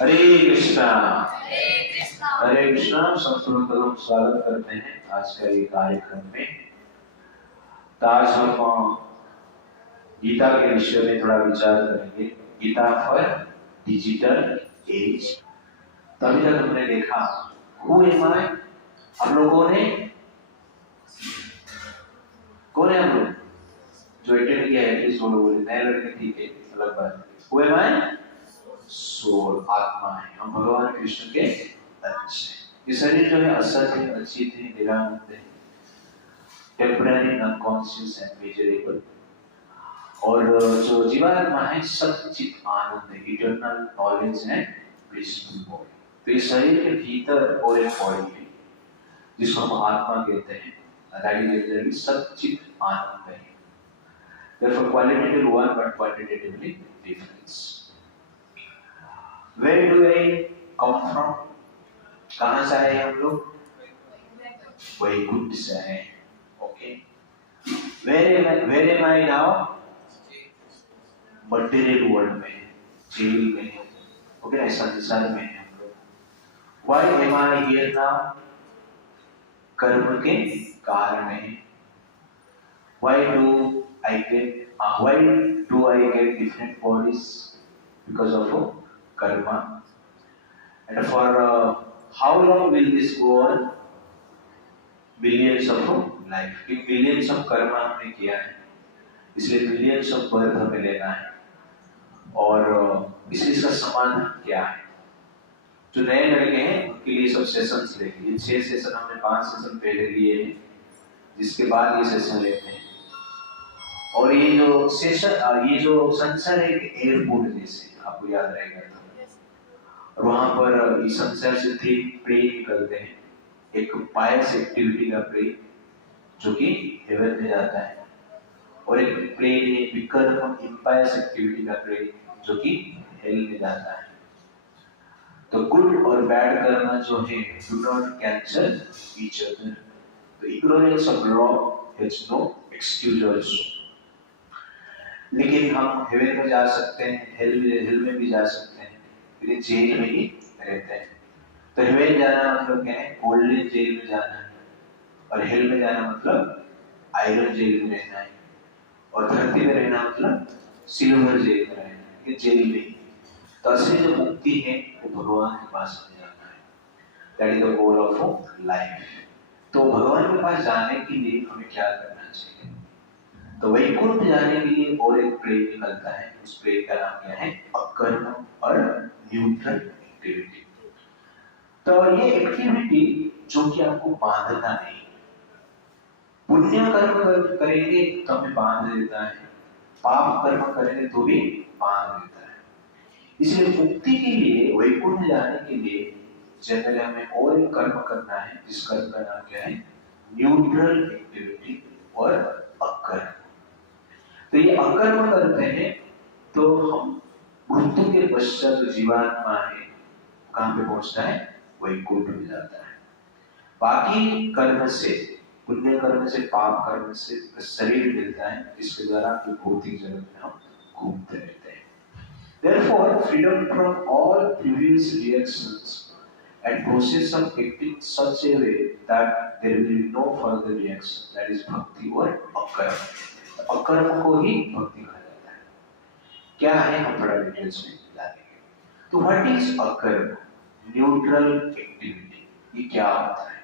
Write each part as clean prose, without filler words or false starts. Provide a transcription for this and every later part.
हरे कृष्णा। हरे कृष्णा। संस्कृत हम स्वागत करते हैं आज का ये कार्यक्रम में। तो आज हम गीता के विषय में थोड़ा विचार करेंगे। Gita for digital age. तभी तक हमने देखा हु एम आई। हम लोगों ने कौन है हम लोग जो अटेंड किया है इस लोगों ने नए लड़के ठीक है अलग बात है। हु एम आई सोल आत्मा है। हम भगवान कृष्ण के अंश हैं। ये शरीर जो है असत है, अचित है, निरानंद है, टेम्पररी, अनकॉन्शियस एंड मेजरेबल। और जो जीवात्मा है सच्चित आनंद है, इटर्नल नॉलेज है, ब्लिसफुल बॉडी। तो ये शरीर के भीतर और एक बॉडी है जिसको हम आत्मा कहते हैं। दैट इज एक्चुअली सच्चित आनंद है। Therefore, qualitatively one, but quantitatively difference. Where do I come from? कहाँ से आए हम लोग? वैकुंठ से आए। Okay. Where am I now? Material world में, जेल में, ओके, संसार में है हम लोग। Why am I here now? कर्म के कारण है। Why do I get different bodies? Because of karma. And for how long will this go on? Millions of life. Millions of Karma हमने किया है, इसलिए millions of birth हमें लेना है। और इसलिए इसका समाधान क्या है? जो नए लड़के हैं उनके लिए सब सेशंस लेंगे। ये 6 सेशन हमने 5 सेशन पहले लिए हैं, जिसके बाद ये सेशन लेते हैं। और ये जो सेशन, ये जो संसार है एक एयरपोर्ट जैसे, आपको याद रहेगा तो। और वहां पर इस संसार से 3 प्रे निकलते हैं। एक पायस एक्टिविटी का प्रे जो कि हेवन में जाता है, और एक प्रे विकर्म इम्पायस एक्टिविटी का प्रे जो कि हेल में जाता है। तो गुड और बैड कर्म जो है do not cancel each other. तो ignorance of law has no excuse also. लेकिन हम हेवन में जा सकते हैं, हेल में भी जा सकते हैं, लेकिन जेल में ही रहते हैं। तो हेवन जाना मतलब क्या है? गोल्डन जेल में जाना है। और हेल में जाना मतलब आयरन जेल में रहना है। और धरती में रहना मतलब सिल्वर जेल में रहना है, ये जेल में ही। तो असली जो मुक्ति है वो भगवान के पास हमें जाना है। That is the goal of life. तो भगवान के पास जाने के लिए हमें क्या करना चाहिए? तो वैकुंठ जाने के लिए और एक प्रे निकलता है। उस प्रे का नाम क्या है? अकर्म और न्यूट्रल एक्टिविटी। तो ये एक्टिविटी जो कि आपको बांधना नहीं। पुण्य कर्म करेंगे तो हमें बांध देता है, पाप कर्म करेंगे तो भी बांध देता है। इसलिए मुक्ति के लिए, वैकुंठ जाने के लिए जनरली हमें और एक कर्म करना है, जिस कर्म का नाम क्या है? न्यूट्रल एक्टिविटी और अकर्म। तो ये अकर्म करते हैं तो हम मृत्यु के पश्चात जो जीवात्मा है कहां पे पहुंचता है? वैकुंठ में जाता है। बाकी कर्म से, पुण्य कर्म से, पाप कर्म से शरीर मिलता है, जिसके द्वारा भौतिक जगत में हम घूमते रहते हैं। Therefore, freedom from all previous reactions and process of acting such a way that there will be no further reaction, that is bhakti or akarma। अकर्म को ही भक्ति कहा जाता है। क्या है हम थोड़ा डिटेल्स में जानेंगे। तो व्हाट इज अकर्म? न्यूट्रल एक्टिविटी, ये क्या होता है?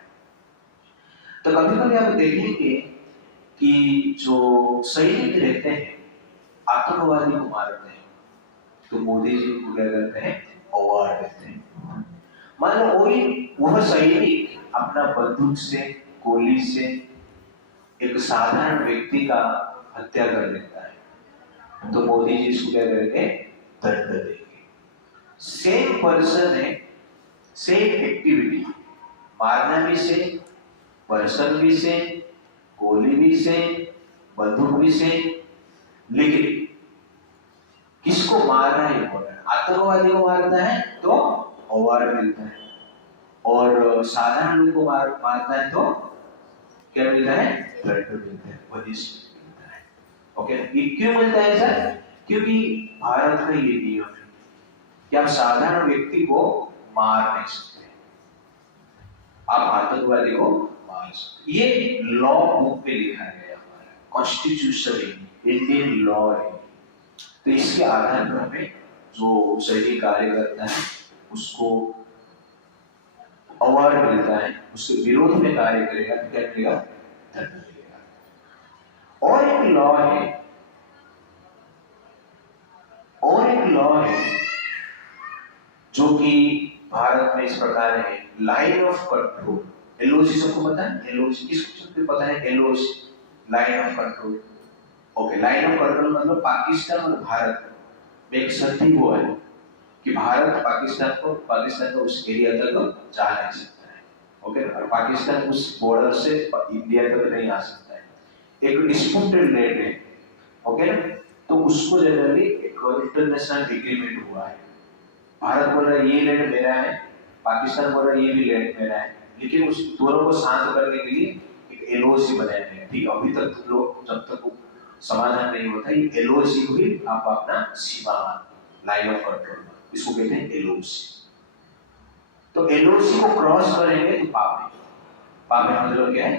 तो कभी कभी आप देखेंगे कि जो सैनिक रहते हैं आतंकवादी को मारते हैं, तो मोदी जी को क्या करते हैं? अवार्ड देते हैं। मान लो वह सैनिक अपना बंदूक से, गोली से एक साधारण व्यक्ति का हत्या कर देता है, तो मोदी जी इसको क्या करेंगे? दंड देंगे। सेम पर्सन है, सेम एक्टिविटी, मारना भी से, पर्सन भी से, गोली भी से, बंदूक भी से, लेकिन किसको मार रहा है इम्पोर्टेंट। आतंकवादी को मारता है तो अवार्ड मिलता है, और साधारण लोगों को मारता है तो क्या मिलता है? दंड मिलता है, पनिशमेंट मिलता है। ओके, ये क्यों मिलता है सर? क्योंकि भारत का ये नियम है। कि आप साधारण व्यक्ति को मार नहीं सकते, आप आतंकवादी को मार सकते। ये लॉ बुक में लिखा गया है, हमारा कॉन्स्टिट्यूशन इंडियन लॉ है। तो इसके आधार पर हमें जो सही कार्य करता है उसको अवार्ड मिलता है, उसके विरोध में कार्य करेगा तो क्या मिलेगा, दंड मिलेगा। और एक लॉ है जो कि भारत में इस प्रकार है, लाइन ऑफ कंट्रोल। एलओसी सबको पता है, एलओसी किसको सबको पता है, LOC line of control. Okay, line of control मतलब पाकिस्तान और भारत में एक संधि हुआ है कि भारत पाकिस्तान को उस एरिया तक जा नहीं सकता है। ओके, और पाकिस्तान उस बॉर्डर से इंडिया तक नहीं आ सकता है, एक डिस्प्यूटेड लैंड है। ओके ना, तो उसको जनरली एक इंटरनेशनल एग्रीमेंट हुआ है, भारत बोल रहा है ये लैंड मेरा है, पाकिस्तान बोल रहा है ये भी लैंड मेरा है, लेकिन उस दोनों को शांत करने के लिए एक एलओसी बनाया गया। ठीक, अभी तक लोग जब तक समाधान नहीं होता, ये एलओसी को भी आप अपना सीमा मान, लाइन ऑफ कंट्रोल, इसको कहते हैं एलओसी। तो एलओसी को क्रॉस करेंगे तो पाप है, पाप है मतलब क्या है,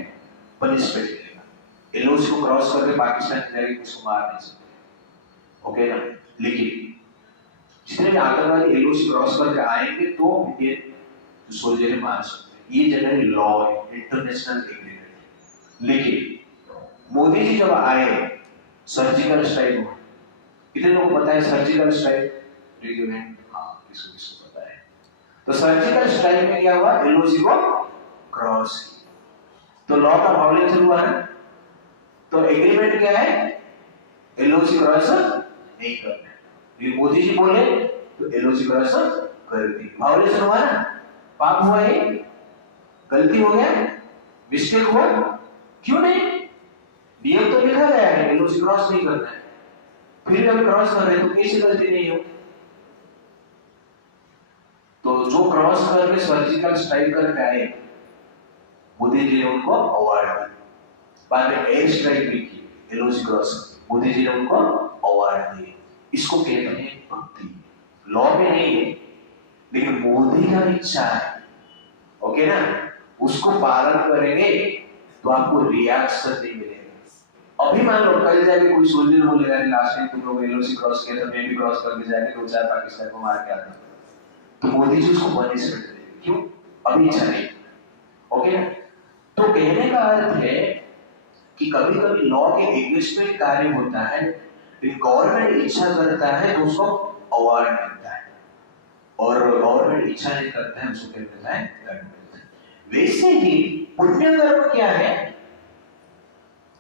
पनिशमेंट मिलेगा। एलओसी को क्रॉस करके पाकिस्तान जाके उसको मार नहीं सकते, ओके ना। लेकिन जितने भी आतंकवादी एलओसी क्रॉस करके आएंगे तो इंडियन सोल्जर मार सकते हैं, ये जनरली लॉ है, इंटरनेशनल एग्रीमेंट। लेकिन मोदी जी जब आए, सर्जिकल स्ट्राइक हुआ, कितने लोगों को पता है सर्जिकल स्ट्राइक? हाँ, किसको पता है? तो सर्जिकल स्ट्राइक में क्या हुआ, एलओसी को क्रॉस किया, तो लॉ का वायलेशन हुआ है। तो एग्रीमेंट क्या है, एलओसी क्रॉस नहीं करना है। मोदी जी बोले तो एलओसी क्रॉस कर दी, वायलेशन हुआ ना, पाप हुआ, ये गलती हो गया, मिस्टेक हुआ, क्यों नहीं, नियम तो लिखा गया है एलओसी क्रॉस नहीं करना है, फिर भी हम क्रॉस कर रहे हैं, तो कैसे गलती नहीं हो? तो जो क्रॉस करके सर्जिकल स्ट्राइक करके आए, मोदी जी ने उनको अवार्ड दिया, बाद में एयर स्ट्राइक भी की, एलओसी क्रॉस, मोदी जी ने उनको अवार्ड दिए। इसको कहते हैं भक्ति, लॉ में नहीं है, लेकिन मोदी का इच्छा है, ओके ना, उसको पालन करेंगे तो आपको रिएक्शन नहीं मिलेगा। अभी मान लो कल जाके कोई सोल्जर बोलेगा लास्ट टाइम तुम लोग एलओसी क्रॉस किया था, मैं भी क्रॉस करके जाके 2-4 पाकिस्तान को मार के आता, तो मोदी जी उसको पनिशमेंट देंगे, क्यों, अभी इच्छा नहीं, ओके। तो कहने का अर्थ है कि कभी कभी लॉ के एग्जिस्टमेंट कार्य होता है, गवर्नमेंट इच्छा करता है तो उसको अवार्ड मिलता है, और गवर्नमेंट इच्छा नहीं करता है उसको क्या मिलता है, दंड मिलता है। वैसे ही पुण्य कर्म क्या है,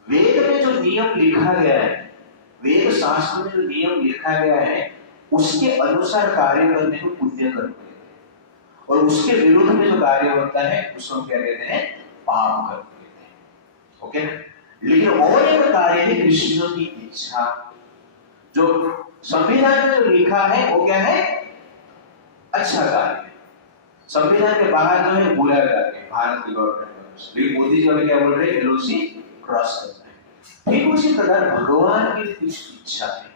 वेद में जो नियम लिखा गया है, वेद शास्त्र में जो नियम लिखा गया है, उसके अनुसार कार्य करने को पुण्य कर्म कहते हैं, और उसके विरुद्ध में जो कार्य होता है उसको क्या कहते हैं, पाप कर्म कहते हैं, ओके। लेकिन और एक कार्य है कृष्ण की इच्छा, जो संविधान में जो लिखा है वो क्या है, अच्छा कार्य है, संविधान के बाहर जो है बुरा कार्य है, भारत की गवर्नमेंट। लेकिन मोदी जी वाले क्या बोल रहे हैं, एलओसी क्रॉस करना है। ठीक उसी प्रकार भगवान की कुछ इच्छा है,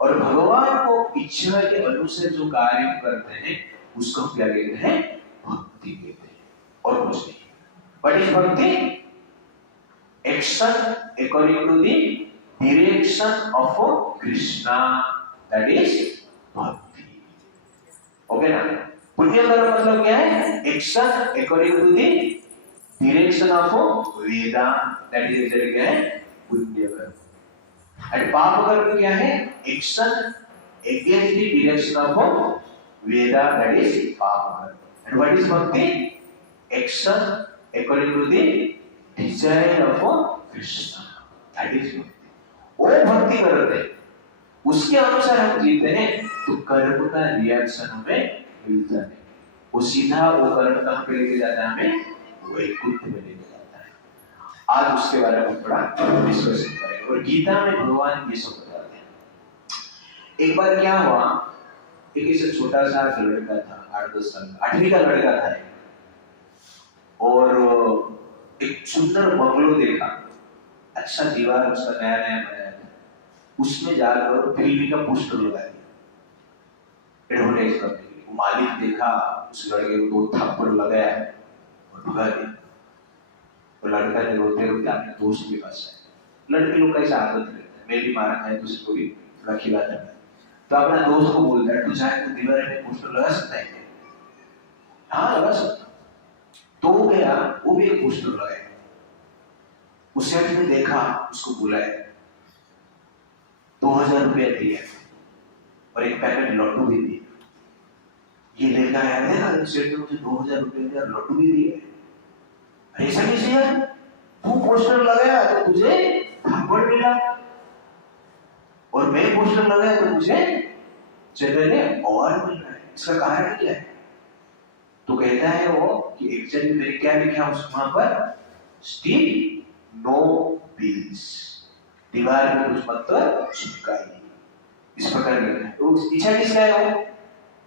और भगवान को इच्छा के अनुसार जो कार्य करते हैं उसको क्या कहते हैं, भक्ति कहते हैं, और कुछ नहीं। What is bhakti? Action according to the direction of Krishna, that is bhakti, okay ना। पुण्य कर्म मतलब क्या है, action according to the direction of Veda, that is क्या है, पुण्य कर्म। एंड पाप कर्म क्या है, action against the direction of Veda, that is paap karma. And what is bhakti? Action according to the desire of Krishna, that is bhakti. वो भक्ति करते हैं, उसके अनुसार हम जीते हैं, तो कर्म का रिएक्शन हमें मिलता है, वो सीधा वो कर्म कहां पे लेके जाता है, हमें वैकुंठ में लेके जाता है। आज उसके बारे में थोड़ा डिस्कशन करेंगे, और गीता में भगवान ये सब बताते हैं। एक बार क्या हुआ, एक ऐसे छोटा सा लड़का था, 8-10 साल का, 8वीं का लड़का था, और एक सुंदर बंगलो देखा, अच्छा दीवार उसका नया नया बनाया था, उसमें जाकर फिल्मी का पोस्टर लगा दिया। एडवर्टाइज करने के लिए। वो मालिक देखा, उस लड़के को 2 थप्पड़ लगाया और भगा दिया। वो लड़का ने रोते रोते अपने दोस्त के पास आया। लड़के लोग का ऐसा आदत रहता है, मैं भी मारा खाया दूसरे को भी थोड़ा खिलाता है, तो अपना दोस्त को बोलता है, तू चाहे तो दीवार में पोस्टर लगा सकता है क्या? हाँ लगा सकता। तो वो गया, वो भी एक पोस्टर लगाया। उस सेठ ने देखा, उसको बुलाया, 2000 रुपया दिया और एक पैकेट लड्डू भी दिया। ये लेकर आया, देखा सेठ ने मुझे 2000 रुपये दिया, लड्डू भी दिया। ऐसा कैसे यार, तू पोस्टर लगाया तो तुझे थप्पड़ मिला, और मैं पोस्टर लगाया तो मुझे चैतन्य अवार्ड मिल रहा है, इसका कारण क्या है? तो कहता है वो कि एक्चुअली मैंने क्या लिखा उस वहां पर, स्टील नो बिल्स, दीवार में कुछ मत चिपकाइए, इस प्रकार लिखा है। तो इच्छा किसका है?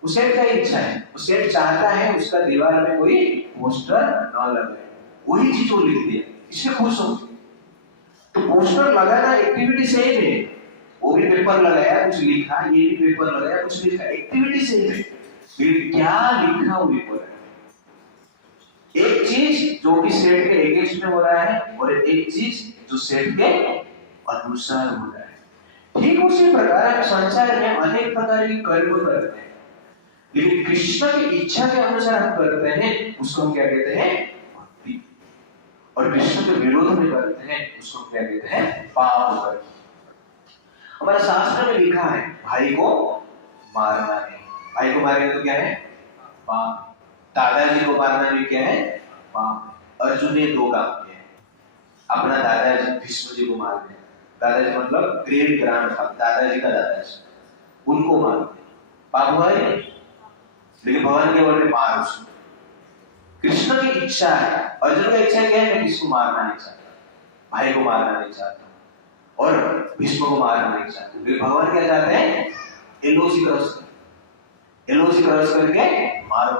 वो सेठ का इच्छा है। वो सेठ चाहता है उसका दीवार में कोई पोस्टर न लगे, वही चीज वो लिख दिया, इससे खुश हो। तो पोस्टर लगाना एक्टिविटी सेम है, वो भी पेपर लगाया कुछ लिखा, ये भी पेपर लगाया कुछ लिखा, एक्टिविटी सेम है, फिर क्या लिखा वो पेपर है। एक चीज जो कि सेठ के अगेंस्ट में हो रहा है और एक चीज जो सेठ के अनुसार हो रहा है। ठीक उसी प्रकार हम संसार में अनेक प्रकार के कर्म करते हैं, लेकिन कृष्ण की इच्छा के अनुसार हम करते हैं, उसको हम क्या कहते हैं? भक्ति। और कृष्ण के विरोध में करते हैं, उसको क्या कहते हैं? पाप। हमारे शास्त्र में लिखा है भाई को मारना है, भाई को मारेंगे तो क्या है? पाप। दादाजी को मारना भी क्या है? पाप। अर्जुन ने 2 काम किए, अपना दादाजी भीष्म जी को मार दिया, दादाजी मतलब ग्रेट ग्रैंडफादर, दादाजी का दादाजी, उनको मार दिया, पाप हुआ है। लेकिन भगवान के बोले मार उसको। कृष्ण की इच्छा है, अर्जुन का इच्छा क्या है? मैं किसको मारना नहीं चाहता, भाई को मारना नहीं चाहता और भीष्म को मारना नहीं चाहता, लेकिन भगवान क्या चाहते हैं? एलओसी क्रॉस करके मारो।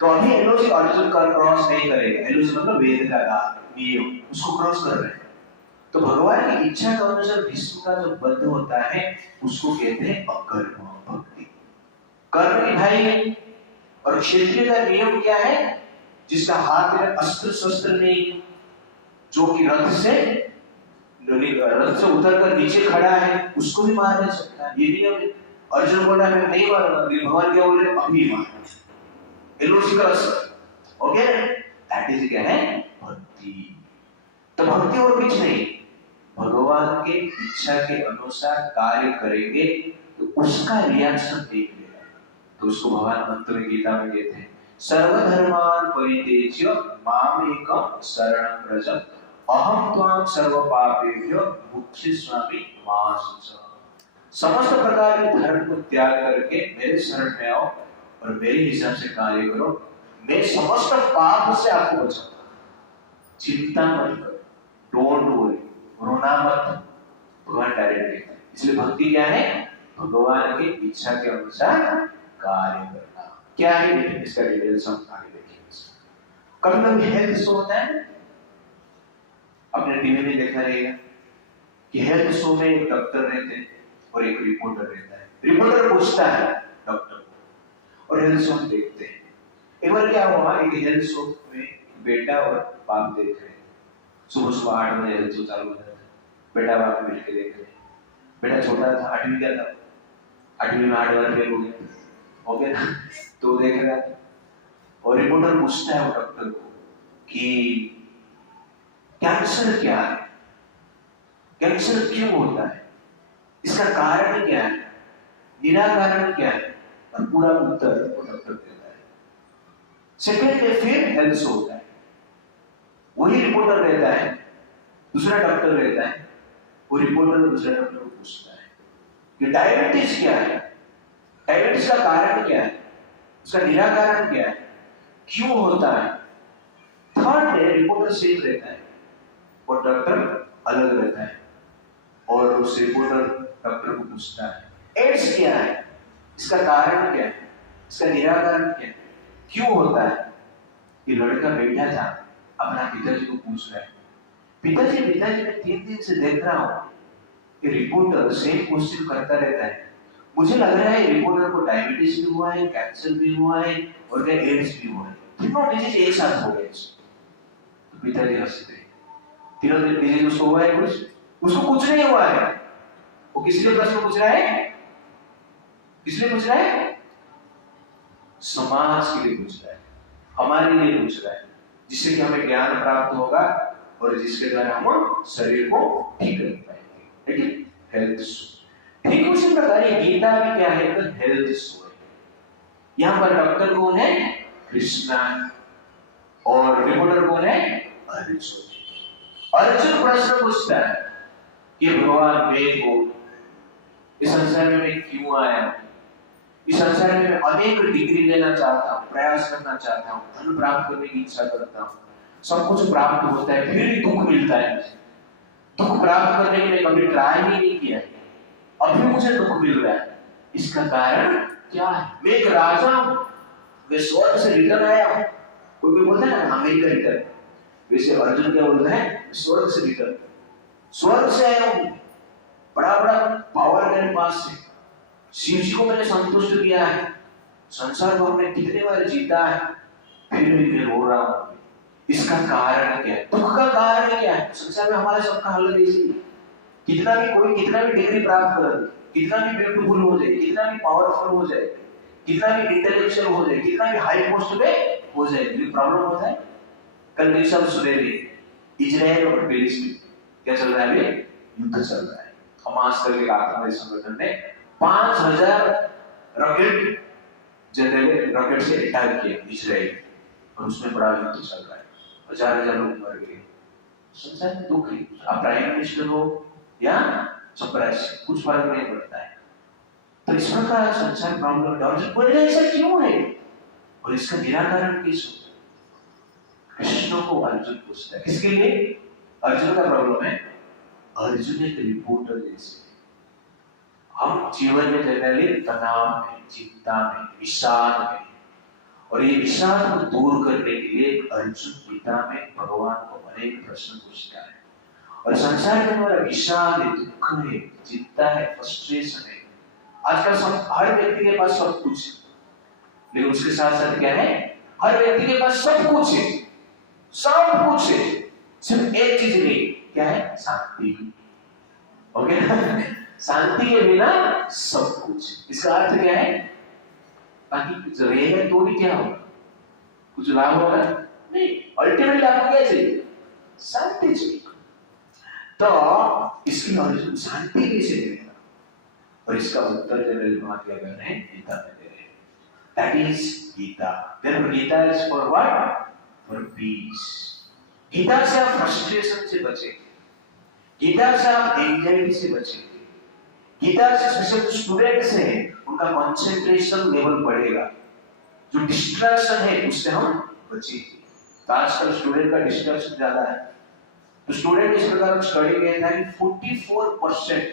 तो अभी एलओसी अर्जुन का क्रॉस नहीं करेगा, एलओसी मतलब वेद का नियम, उसको क्रॉस कर रहे हैं। तो भगवान की इच्छा के अनुसार भीष्म का जो बद्ध होता है उसको कहते हैं अकर्म भक्ति। कर्म निभाएंगे। और क्षत्रिय का नियम क्या है? जिसका हाथ में अस्त्र शस्त्र नहीं, जो कि रथ से उतर कर नीचे खड़ा है, उसको भी मार नहीं सकता, ये नियम। अर्जुन बोला मैं नहीं मारूंगा, भगवान क्या बोल रहे? अभी मार। LOC cross, okay, that is क्या है? भक्ति। तो भक्ति और कुछ नहीं, भगवान के इच्छा के अनुसार कार्य करेंगे तो उसका रिएक्शन देख लेगा। तो उसको भगवान मंत्र में गीता में कहते हैं, सर्वधर्मान् परित्यज्य माम एकम शरणं व्रज अहम त्वां सर्व पापेभ्यो मुक्ष्यिष्यामि मा शुचः। समस्त प्रकार के धर्म को त्याग करके मेरे शरण में आओ और मेरे हिसाब से कार्य करो, मैं समस्त पाप से आपको बचाऊंगा। चिंता मत करो, डोंट वरी, रोना मत, भगवान डायरेक्ट कहता है। इसलिए भक्ति क्या है? भगवान की इच्छा के अनुसार कार्य करना। क्या है इसका डिटेल्स हम आगे देखेंगे। कभी कभी हेल्थ शो होता है, अपने टीवी में देखा रहेगा कि हेल्थ शो में एक डॉक्टर रहते हैं और एक रिपोर्टर रहता है। रिपोर्टर पूछता है डॉक्टर को और हेल्थ शो देखते हैं। एक बार क्या हुआ, एक हेल्थ शो में बेटा और बाप देख रहे हैं, सुबह सुबह 8 बजे हेल्थ शो चालू हो जाता है, बेटा बाप मिलकर देख रहे हैं। बेटा छोटा था, 8वीं का था, 8वीं में 8 बार फेल हो गया ना, तो देख रहा था। और रिपोर्टर पूछता है वो डॉक्टर को कि कैंसर क्या है, कैंसर क्यों होता है, इसका कारण क्या है, निराकरण क्या है, और पूरा उत्तर वो डॉक्टर देता है। सेकंड डे फिर हेल्थ शो होता है, वही रिपोर्टर रहता है, दूसरा डॉक्टर रहता है, वो रिपोर्टर दूसरे डॉक्टर को पूछता है कि डायबिटीज क्या है, डायबिटीज का कारण क्या है, उसका निराकरण क्या है, क्यों होता है। थर्ड डे रिपोर्टर सेम रहता है और डॉक्टर अलग रहता है, और उस रिपोर्टर डॉक्टर को पूछता है एड्स क्या है, इसका कारण क्या है, इसका निराकरण क्या है, क्यों होता है। ये लड़का बैठा था, अपना पिताजी को पूछ रहा है, पिताजी मैं 3 दिन से देख रहा हूं कि रिपोर्टर सेम क्वेश्चन करता रहता है, मुझे लग रहा है रिपोर्टर को डायबिटीज भी हुआ है, कैंसर भी हुआ है और क्या एड्स भी हुआ है। तीनों डिजीज एक साथ हो गए। तो पिताजी हंसते, तीनों डिजीज उसको हुआ है कुछ? उसको कुछ नहीं हुआ है। वो किस लिए प्रश्न पूछ रहा है? किस लिए पूछ रहा है? समाज के लिए पूछ रहा है, हमारे लिए पूछ रहा है, जिससे कि हमें ज्ञान प्राप्त होगा और जिसके द्वारा हम शरीर को ठीक रख पाएंगे। ठीक है, हेल्थ शो। ठीक उसी प्रकार ये गीता भी क्या है? तो हेल्थ शो है। यहाँ पर डॉक्टर कौन है? कृष्णा। और रिपोर्टर कौन है? अर्जुन। अर्जुन प्रश्न पूछता है कि भगवान मैं को इस संसार में मैं क्यों आया? इस संसार में मैं अनेक डिग्री लेना चाहता हूँ, प्रयास करना चाहता हूँ, धन प्राप्त करने की इच्छा करता हूँ, सब कुछ प्राप्त होता है, फिर भी दुख मिलता है। दुख प्राप्त करने के लिए कभी ट्राई ही नहीं किया, अभी मुझे दुख मिल रहा है। इसका कारण क्या है? मैं एक राजा हूँ, मैं स्वर्ग से रिटर्न आया हूँ। कोई बोलता है ना अमेरिका रिटर्न, वैसे अर्जुन क्या बोलता है? स्वर्ग से रिटर्न, स्वर्ग से आया हूँ, बड़ा बड़ा पावर मेरे पास है, शिव जी को मैंने संतुष्ट किया है, संसार को हमने कितने बार जीता है, फिर भी मैं रो रहा हूँ। इसका कारण क्या है? दुख का कारण क्या है? संसार में हमारे सबका हालत ऐसी है, कितना भी कोई कितना भी डिग्री प्राप्त कर, कितना भी ब्यूटीफुल हो जाए, कितना भी पावरफुल हो जाए, कितना भी इंटेलेक्चुअल हो जाए, कितना भी हाई पोस्ट पे हो जाए, लेकिन प्रॉब्लम होता है। कल भी सब सुने थे इजराइल और पेरिस में क्या चल रहा है? युद्ध चल रहा है। हमास करके आतंकवादी संगठन ने 5000 रॉकेट जनरल रॉकेट से अटैक किया इजराइल, और उसमें बड़ा युद्ध चल रहा है, हजार लोग मर गए। संसार में दुख है। आप प्राइम मिनिस्टर हो या चपरासी, कुछ फर्क नहीं पड़ता है। तो इस प्रकार संसार प्रॉब्लम है, और ऐसा क्यों है और इसका निराकरण किस? कृष्ण को अर्जुन पूछता है। किसके लिए अर्जुन का प्रॉब्लम है? अर्जुन एक रिपोर्टर जैसे। हम जीवन में जनरली तनाव में, चिंता में, विषाद में, और ये विषाद को दूर करने के लिए अर्जुन गीता में भगवान को अनेक प्रश्न पूछता है। और संसार में हमारा विषाद है, दुख है, चिंता है, फ्रस्ट्रेशन है। आजकल सब हर व्यक्ति के पास सब कुछ है, लेकिन उसके साथ साथ क्या है? हर व्यक्ति के पास सब कुछ है, सब कुछ है, सिर्फ एक चीज नहीं, क्या है? शांति। ओके शांति के बिना सब कुछ। इसका अर्थ क्या है? बाकी कुछ रहेगा तो भी क्या होगा? कुछ लाभ होगा नहीं। अल्टीमेटली आपको क्या चाहिए? शांति चाहिए। तो इसकी अर्जुन शांति कैसे देगा? और इसका उत्तर जनरल महात्मा कर रहे हैं, गीता में दे रहे हैं। That is Gita. Then Gita is for what? For peace. Gita से आप फ्रस्ट्रेशन से बचेंगे, गीता से आप एंजाइटी से बचेंगे, गीता से स्पेशल जो स्टूडेंट्स हैं उनका कंसंट्रेशन लेवल बढ़ेगा, जो डिस्ट्रैक्शन है उससे हम बचेंगे। तो आजकल स्टूडेंट का डिस्ट्रैक्शन ज्यादा है, तो स्टूडेंट इस प्रकार स्टडी कहता है कि 44%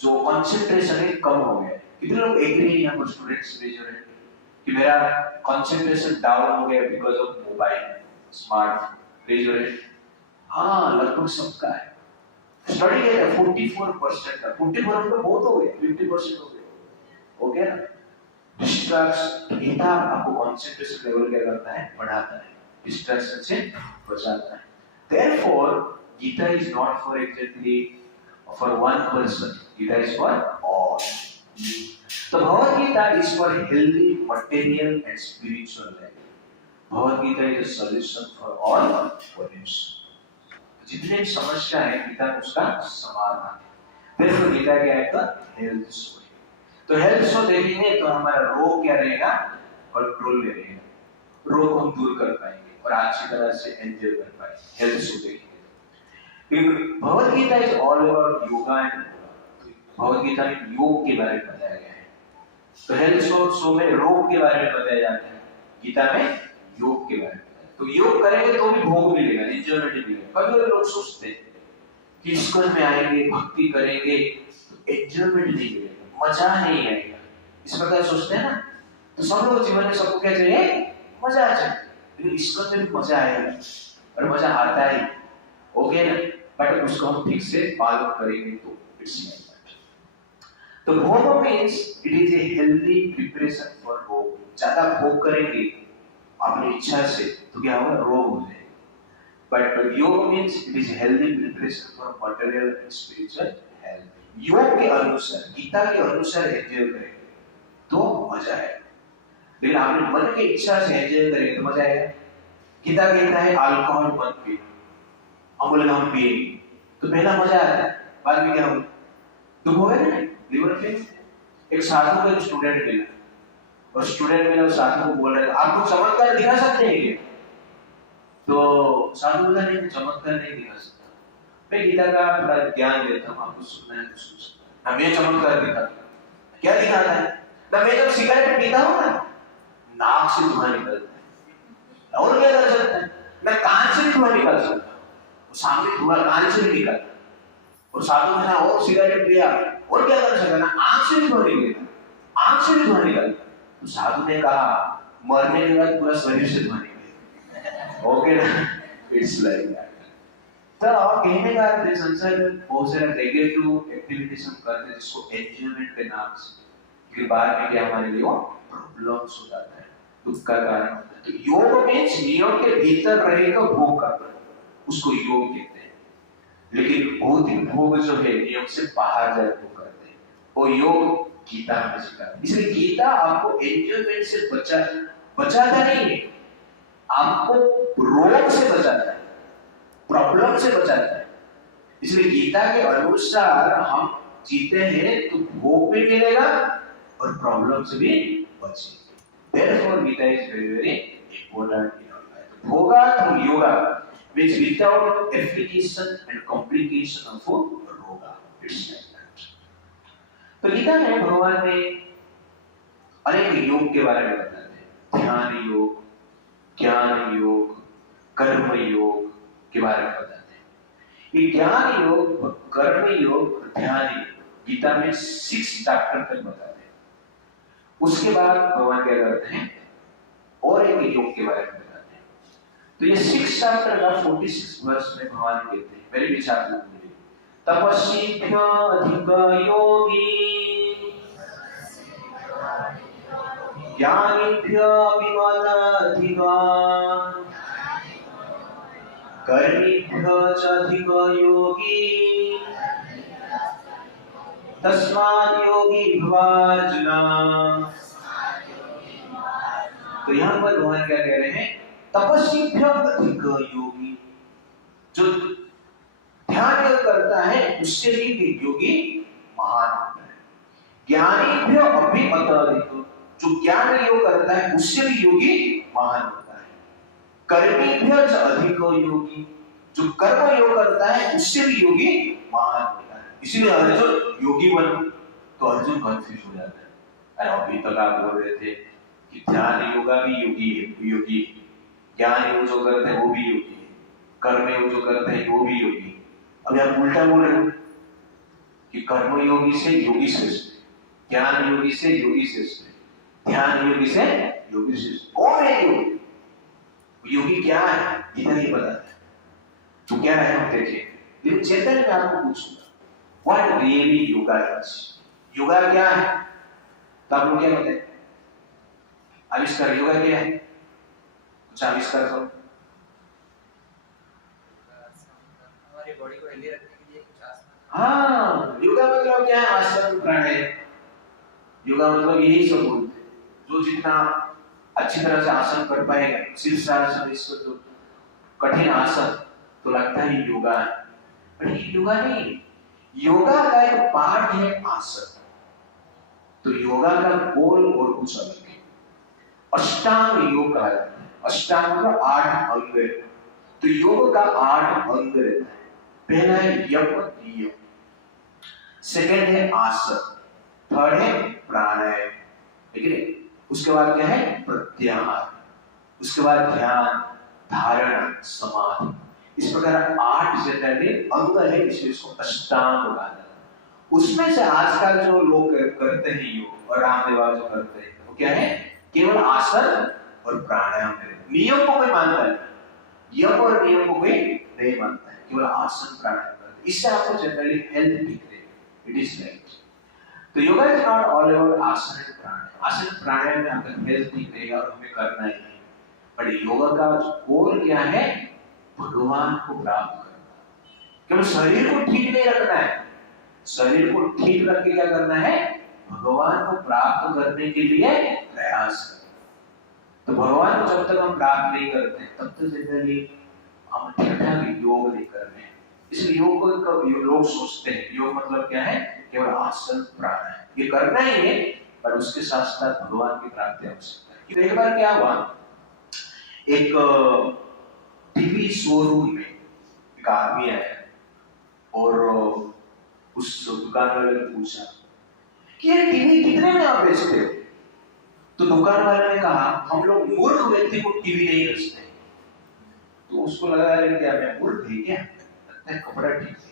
जो कंसंट्रेशन है कम हो गया है। कितने लोग एग्री हैं यहाँ पर? स्टूडेंट्स रेज योर हैंड कि मेरा कंसंट्रेशन डाउन हो गया because of mobile, smartphone. Raise your hand. हाँ, लगभग सबका है। स्टडी कहता है 44% का। 44% तो बहुत हो गए, 50% हो गए, हो गया ना? डिस्ट्रैक्शन। गीता आपको कंसंट्रेशन लेवल क्या करता है? बढ़ाता है, डिस्ट्रैक्शन से बचाता है। Therefore, Gita is not for exactly for one person. Gita is for all. So Bhagavad Gita is for healthy material and spiritual life. Bhagavad Gita is a solution for all problems. जितने समस्या है गीता में उसका समाधान है। Therefore Gita क्या है? तो हेल्थ शो। तो हेल्थ शो देखेंगे तो हमारा रोग क्या रहेगा? कंट्रोल में रहेगा, रोग को हम दूर कर पाएंगे और अच्छी तरह से एंजॉय कर पाएंगे। हेल्थ शो देखेंगे। Bhagavad Gita is all about yoga and Bhagavad Gita में योग के बारे में बताया गया है। तो हेल्थ शो में रोग के बारे में बताया जाता है, गीता में योग के बारे में। तो योग करेंगे तो भी भोग मिलेगा, एंजॉयमेंट मिलेगा। कभी लोग सोचते हैं कि स्कूल में आएंगे, भक्ति करेंगे तो एंजॉयमेंट नहीं मिलेगा, मजा नहीं आएगा, इस प्रकार सोचते हैं ना। तो सब लोग जीवन में सबको क्या चाहिए? मजा आ जाए। लेकिन इसको में भी मजा आएगा और मजा आता है, ओके ना? बट उसको हम ठीक से पालन करेंगे तो इट्स लाइक दैट। तो भोग means it is a healthy preparation for रोग। ज्यादा भोग करेंगे अपनी इच्छा से तो क्या होगा, रोग हो जाएगा। बट योग means it is healthy preparation for material and spiritual health. योग के अनुसार, गीता के अनुसार एंजॉय करेंगे तो मजा आएगा, लेकिन आपने मन की इच्छा से एंजॉय करेंगे तो मजा आएगा। गीता कहता है अल्कोहल मत पियो, हम बोले हम पिएंगे तो पहला मजा आता है, बाद में क्या होगा, दुख होगा ना, लिवर फेल। एक साधु का स्टूडेंट मिला और स्टूडेंट मिला, उस साधु को बोल रहा है आप लोग चमत्कार दिखा सकते हैं क्या? तो साधु बोला नहीं, चमत्कार नहीं दिखा सकता, मैं गीता का थोड़ा ज्ञान देता हूँ, आपको सुनना है तो सुन सकते हैं। मैं चमत्कार दिखाता हूँ, क्या दिखाता है ना, मैं जब सिगरेट पीता हूँ ना, नाक से धुआं निकलता है, और क्या कर सकता है, मैं कान से भी धुआं निकाल सकता हूँ, सामने धुआं कान से भी निकलता। और साधु ने और सिगरेट पिया, और क्या कर सकता है ना, आंख से भी धुआं निकलता, आंख से भी धुआं निकलता। तो साधु ने कहा मरने के बाद पूरा शरीर से धुआं निकलेगा, ओके ना, इट्स लाइक दैट। तो कहने का अर्थ है संसार में बहुत सारे नेगेटिव एक्टिविटीज हम करते हैं जिसको एंजॉयमेंट के नाम से, फिर बाद में क्या हमारे लिए वो प्रॉब्लम्स हो जाता है, दुख का कारण होता है। तो योग मीन्स नियम के भीतर रहेगा भोग करना, उसको योग कहते हैं। लेकिन भौतिक भोग जो है नियम से बाहर जाए वो करते हैं, वो योग गीता में सिखाता है। इसलिए गीता आपको एंजॉयमेंट से बचाता नहीं है, आपको रोग से बचाता है, प्रॉब्लम से बचाता है। इसलिए गीता के अनुसार हम जीते हैं तो भोग भी मिलेगा और प्रॉब्लम से भी बचेंगे। Therefore, Gita is very, very important in our life. Bhoga through yoga, which without application and complication of roga, it's like that. तो गीता में भगवान ने अनेक योग के बारे में बताते हैं, ध्यान योग, ज्ञान योग, कर्म योग के बारे में बताते हैं। ये ज्ञान योग, कर्म योग, ध्यान योग गीता में 6 चैप्टर तक बताते हैं। उसके बाद भगवान क्या करते हैं, और एक योग के बारे में बताते हैं। तो ये 6 चैप्टर का 46 वर्ष में भगवान कहते हैं, मेरे विचार में तपस्वीभ्य अधिक योगी ज्ञानीभ्य विमल अधिक कर्मीभ्य च अधिक योगी तस्मात् योगी भवार्जुन। तो यहाँ पर भगवान क्या कह रहे हैं, तपस्वीभ्य अधिक योगी, जो ध्यान योग करता है उससे भी योगी महान होता है। ज्ञानीभ्य अभिमत अधिक, जो ज्ञान योग करता है उससे भी योगी महान होता है। कर्मीभ्य च अधिक योगी, जो कर्म योग करता है उससे भी योगी महान होता है। इसीलिए अर्जुन योगी बन, तो अर्जुन कंफ्यूज हो जाता है, अरे अभी तक आप बोल रहे थे कि ध्यान योगा भी योगी है, योगी, ज्ञान योग जो करते हैं वो भी योगी है, कर्म योग जो करते हैं वो भी योगी। अभी आप उल्टा बोल रहे हो कि कर्म योगी से योगी श्रेष्ठ, ज्ञान योगी से योगी श्रेष्ठ, ध्यान योगी से योगी श्रेष्ठ। कौन है योगी? योगी क्या है गीता ये बताता है, तो क्या है हम देखिए। लेकिन चेतन में आपको पूछूंगा what really yoga is, yoga क्या है? तो आप लोग क्या बताएं, आविष्कार योगा क्या है? कुछ आविष्कार करो। हमारी बॉडी को हेल्दी रखने के लिए कुछ आसन। हाँ, योगा मतलब क्या है? आसन प्राणायाम। योगा मतलब यही सब बोलते हैं, जो जितना अच्छी तरह से आसन कर पाएगा, शीर्षासन, इसको तो कठिन आसन तो लगता है योगा है, पर ये योगा नहीं। योगा का एक पार्ट है आसन, तो योगा का गोल और कुछ अलग है। अष्टांग योग कहा जाता है, अष्टांग मतलब 8 अंग है, तो योग का 8 अंग रहता है। पहला है यम नियम, सेकंड है आसन, थर्ड है प्राणायाम, ठीक है। उसके बाद क्या है? प्रत्याहार, उसके बाद ध्यान, धारणा, समाधि। इस प्रकार 8 से ज्यादा अंग है, इसलिए इसको अष्टांग कहा जाता है। उसमें से आजकल जो लोग करते हैं योग और रामदेव जो करते हैं वो क्या है? केवल आसन और प्राणायाम है। नियम को कोई मानता है, यम और नियम को कोई नहीं मानता है, केवल आसन प्राणायाम करते हैं। इससे आपको जनरली हेल्थ दिख रही है, इट इज राइट। तो yoga is not all about asana and pranayama. Asana pranayama में आपका हेल्थ ठीक रहेगा और हमें करना ही है, पर योगा का गोल क्या है? भगवान को प्राप्त करना। केवल शरीर को ठीक नहीं रखना है, शरीर को ठीक रख के क्या करना है? भगवान को प्राप्त करने के लिए प्रयास करना। तो भगवान को जब तक हम प्राप्त नहीं करते तब तक जनरली हम ठीक ठाक योग नहीं कर रहे हैं। इसलिए योग को लोग सोचते हैं योग मतलब क्या है? केवल आसन प्राणायाम, ये करना ही है, पर उसके साथ साथ भगवान की प्राप्ति आवश्यकता है। तो एक बार क्या हुआ, एक टीवी शोरूम में एक आदमी आया और उस दुकान वाले ने पूछा कि ये टीवी कितने में आप बेचते हो? तो दुकान वाले ने कहा हम लोग मूर्ख व्यक्ति को टीवी नहीं बेचते। तो उसको लगा यार क्या मैं मूर्ख है क्या, लगता है कपड़ा ठीक है।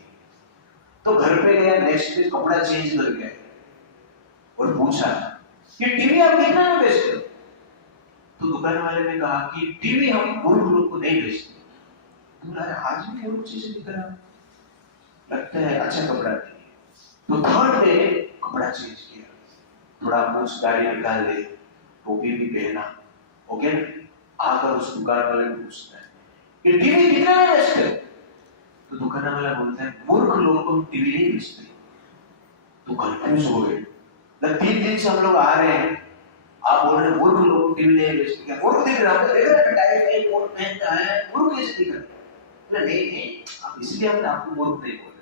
तो घर पे गया, नेक्स्ट डे कपड़ा चेंज कर गया और पूछा ये टीवी आप कितना में बेचते हो? तो दुकान वाले ने कहा कि टीवी हम मूर्ख लोग को नहीं बेचते। तो बोला आज भी मूर्ख चीजें दिख रहा है, लगता है अच्छा कपड़ा नहीं। तो थर्ड डे कपड़ा चेंज किया, थोड़ा मूछ दाढ़ी निकाल दे, टोपी भी पहना, ओके। आकर उस दुकान वाले को पूछता है कि टीवी कितना में बेचते हो? तो दुकान वाला बोलता है मूर्ख लोगों को टीवी नहीं बेचते। तो कंफ्यूज हो गए, 3 दिन से हम लोग आ रहे हैं, आप बोल रहे मूर्ख लोगों को टीवी नहीं बेचते, क्या मूर्ख दिख रहा है? देख रहे हैं टाई में कोट पहनता है, मूर्ख कैसे दिख रहा है? नहीं, आप इसलिए हम आपको मूर्ख नहीं बोल रहे।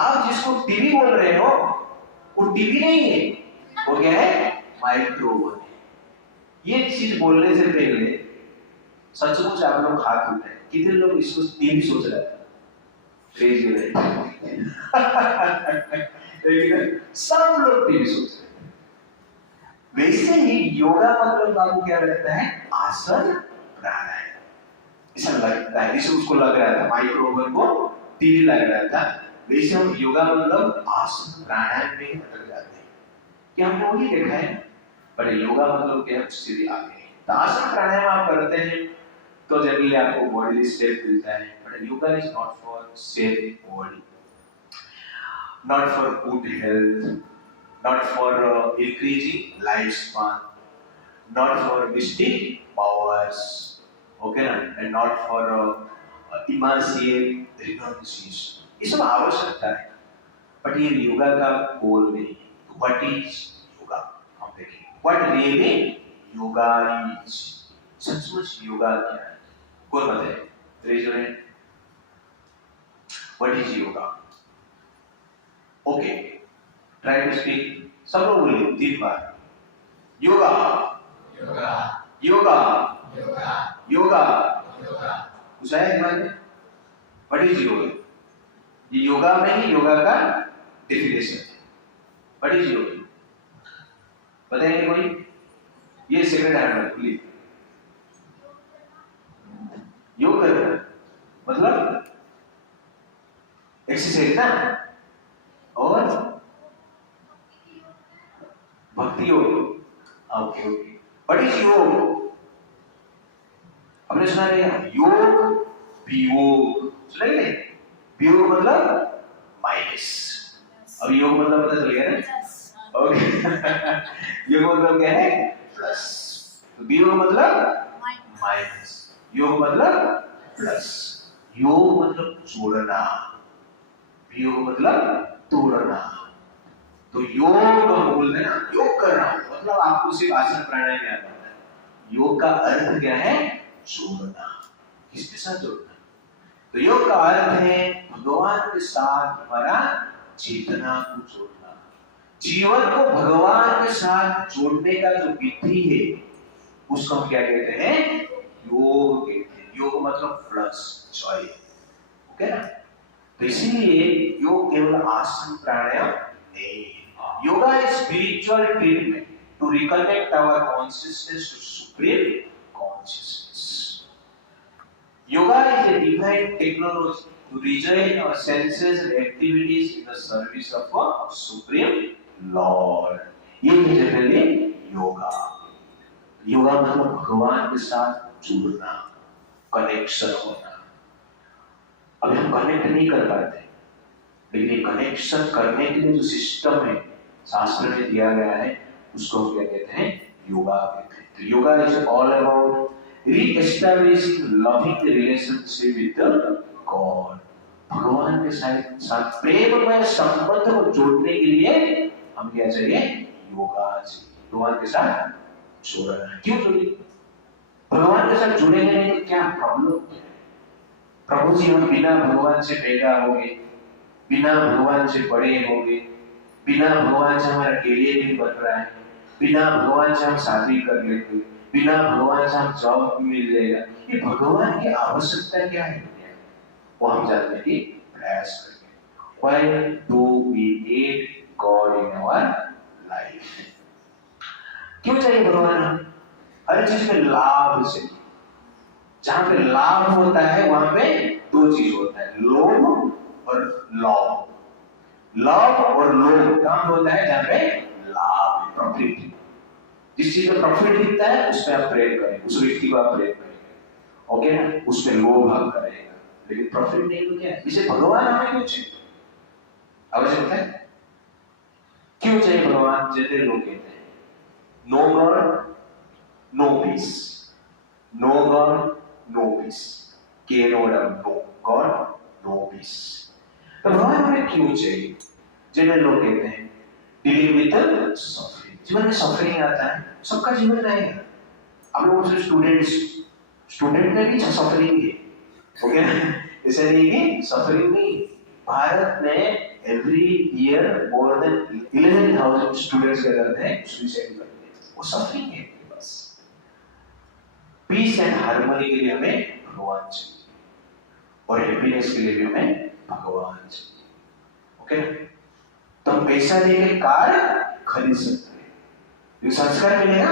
आप जिसको टीवी बोल रहे हो वो टीवी नहीं है, वो क्या है? माइक्रोवेव है। ये चीज बोलने से पहले सचमुच आप लोग हाथ उठाए, कितने लोग इसको टीवी सोच रहे हैं? सब लोग टीवी सोच रहे हैं। वैसे ही योगा मतलब आपको क्या लगता है? आसन प्राणायाम ऐसा लगता है, जैसे उसको लग रहा था माइक्रोवेव को टीवी लग रहा था, वैसे हम योगा मतलब आसन प्राणायाम में अटक जाते हैं। क्या हमने वही देखा है? पर योगा मतलब क्या? उससे भी आगे है। तो आसन प्राणायाम आप करते हैं तो जनरली आपको बॉडी स्टेट मिलता है, but yoga is not for safe body, not for good health, not for increasing lifespan, not for mystic powers, okay na, and not for emancipate renunciation. ये सब आवश्यकता है, बट ये योगा का गोल नहीं। What is yoga? हम देखें what really योगा is। सचमुच योगा क्या है? कौन बताए? Raise your hand. What is yoga? Okay. Try to speak. सब लोग बोलिए 3 बार। योगा योगा योगा योगा योगा योगा। कुछ आया दिमाग में? What is yoga? ये योगा में ही योगा का डेफिनेशन है। What is yoga? बताएंगे कोई? ये सेकंड हैंड में प्लीज। योग करना मतलब एक्सरसाइज ना, और भक्ति योग। Okay okay. व्हाट इज योग? हमने सुना है योग वियोग, सुना है? वियोग मतलब माइनस, अब योग मतलब पता चल गया ना? ओके। योग मतलब क्या है? प्लस। तो वियोग मतलब माइनस, योग मतलब प्लस। योग मतलब जोड़ना, वियोग मतलब तोड़ना। तो योग हम बोलते हैं ना, योग कर रहा हूं मतलब आपको सिर्फ आसन प्राणायाम याद आता है। योग का अर्थ क्या है? जोड़ना। किसके साथ जोड़ना? तो योग का अर्थ है भगवान के साथ हमारा चेतना को जोड़ना, जीवन को भगवान के साथ जोड़ने का जो विधि है उसको हम क्या कहते हैं? योग कहते हैं। योग मतलब प्लस जॉय, ओके ना? तो इसीलिए योग केवल आसन प्राणायाम नहीं, yoga is spiritual treatment to reconnect our consciousness to supreme consciousness. Yoga is a divine technology to rejoin our senses and activities in the service of a supreme Lord. ये है generally yoga. Yoga मतलब भगवान के साथ जुड़ना, कनेक्शन होना। अभी हम कनेक्ट नहीं कर पाते, लेकिन कनेक्शन करने के लिए जो सिस्टम है, शास्त्र में दिया गया है, उसको हम क्या कहते हैं, योगा कहते हैं। तो yoga is all about reestablishing loving relationship with God. भगवान के साथ प्रेममय संबंध को जोड़ने के लिए हम क्या चाहिए, योगा चाहिए। भगवान के साथ जोड़ना, क्यों जुड़े? भगवान के साथ जुड़ेंगे नहीं तो क्या प्रॉब्लम है? प्रभु जी हम बिना भगवान से पैदा होंगे, बिना भगवान से बड़े होंगे, बिना भगवान से हमारा करियर भी बन रहा है, बिना भगवान से हम शादी कर लेंगे, बिना भगवान से हम जॉब मिल जाएगा। ये भगवान की आवश्यकता क्या है? वो हम जानने की प्रयास करेंगे। Why do we need God in our life? क्यों चाहिए भगवान? हर चीज में लाभ चाहिए। जहां पे लाभ होता है वहां पे दो चीज होता है, लोभ और लॉभ। लव और लोभ काम होता है जहां पे लाभ, प्रॉफिट। जिस चीज में प्रॉफिट दिखता है उस पर आप प्रेम करें, उस व्यक्ति को आप प्रेम करेंगे, ओके ना? उस पर लोभ आप करेगा, लेकिन प्रॉफिट नहीं तो क्या है? इसे भगवान हमें क्यों चाहिए? आवश्यकता है क्यों चाहिए भगवान? जैसे लोग कहते हैं no god no peace, no god no peace, के नो गॉड नो पीस। तो भगवान हमें क्यों चाहिए? जिन्हें लोग कहते हैं डीलिंग विद सफरिंग। जीवन में सफरिंग आता है, सबका जीवन में आएगा। आप लोगों से स्टूडेंट में भी सफरिंग है, ओके ना? ऐसे नहीं कि सफरिंग नहीं। भारत में every year more than 11,000 students क्या करते हैं, सुसाइड करते हैं। वो सफरिंग है बस। पीस एंड हार्मनी के लिए हमें भगवान चाहिए, और हैप्पीनेस के लिए भी हमें भगवान चाहिए, ओके? तो हम पैसा देके कार खरीद सकते हैं, लेकिन संस्कार मिलेगा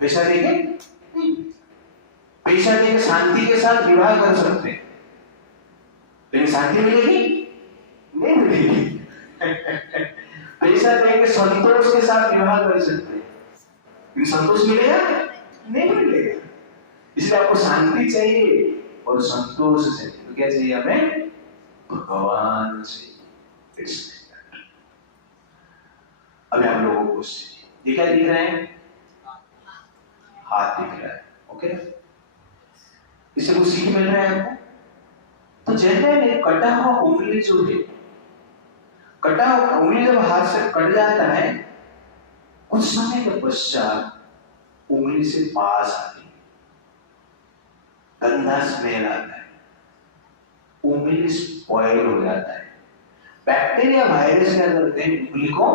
पैसा देके नहीं। पैसा देके शांति के साथ विवाह कर सकते हैं, लेकिन शांति मिलेगी नहीं मिलेगी। पैसा देके संतोष के साथ विवाह कर सकते हैं, लेकिन संतोष मिलेगा नहीं मिलेगा। इसलिए आपको शांति चाहिए और संतोष चाहिए, तो क्या चाहिए हमें? भगवान चाहिए। अभी आप लोगों को ये क्या दिख रहा है? हाथ दिख रहा है, ओके? इससे कुछ सीख मिल रहा है आपको? तो जैसे कटा हुआ उंगली जो है, कटा हुआ उंगली जब हाथ से कट जाता है, कुछ समय के पश्चात उंगली से पास आती है, गंदा स्मेल आता है, उंगली स्पॉइल हो जाता है। बैक्टीरिया वायरस क्या करते हैं? उंगली को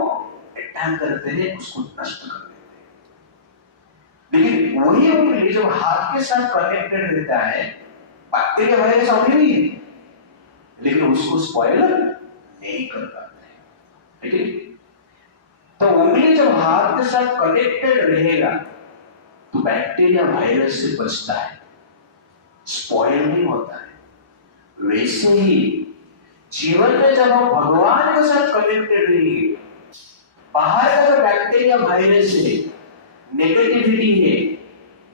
अटैक करते हैं, उसको नष्ट कर देते हैं। लेकिन वही उंगली जब हाथ के साथ कनेक्टेड रहता है, बैक्टीरिया वायरस अभी भी है, लेकिन उसको स्पॉइल नहीं कर पाते, ठीक है? तो उंगली जब हाथ के साथ कनेक्टेड रहेगा तो बैक्टीरिया वायरस से बचता है, स्पॉइल नहीं होता है। वैसे ही जीवन में जब हम भगवान के साथ कनेक्टेड रहेंगे, बाहर का जो बैक्टीरिया वायरस है, नेगेटिविटी है,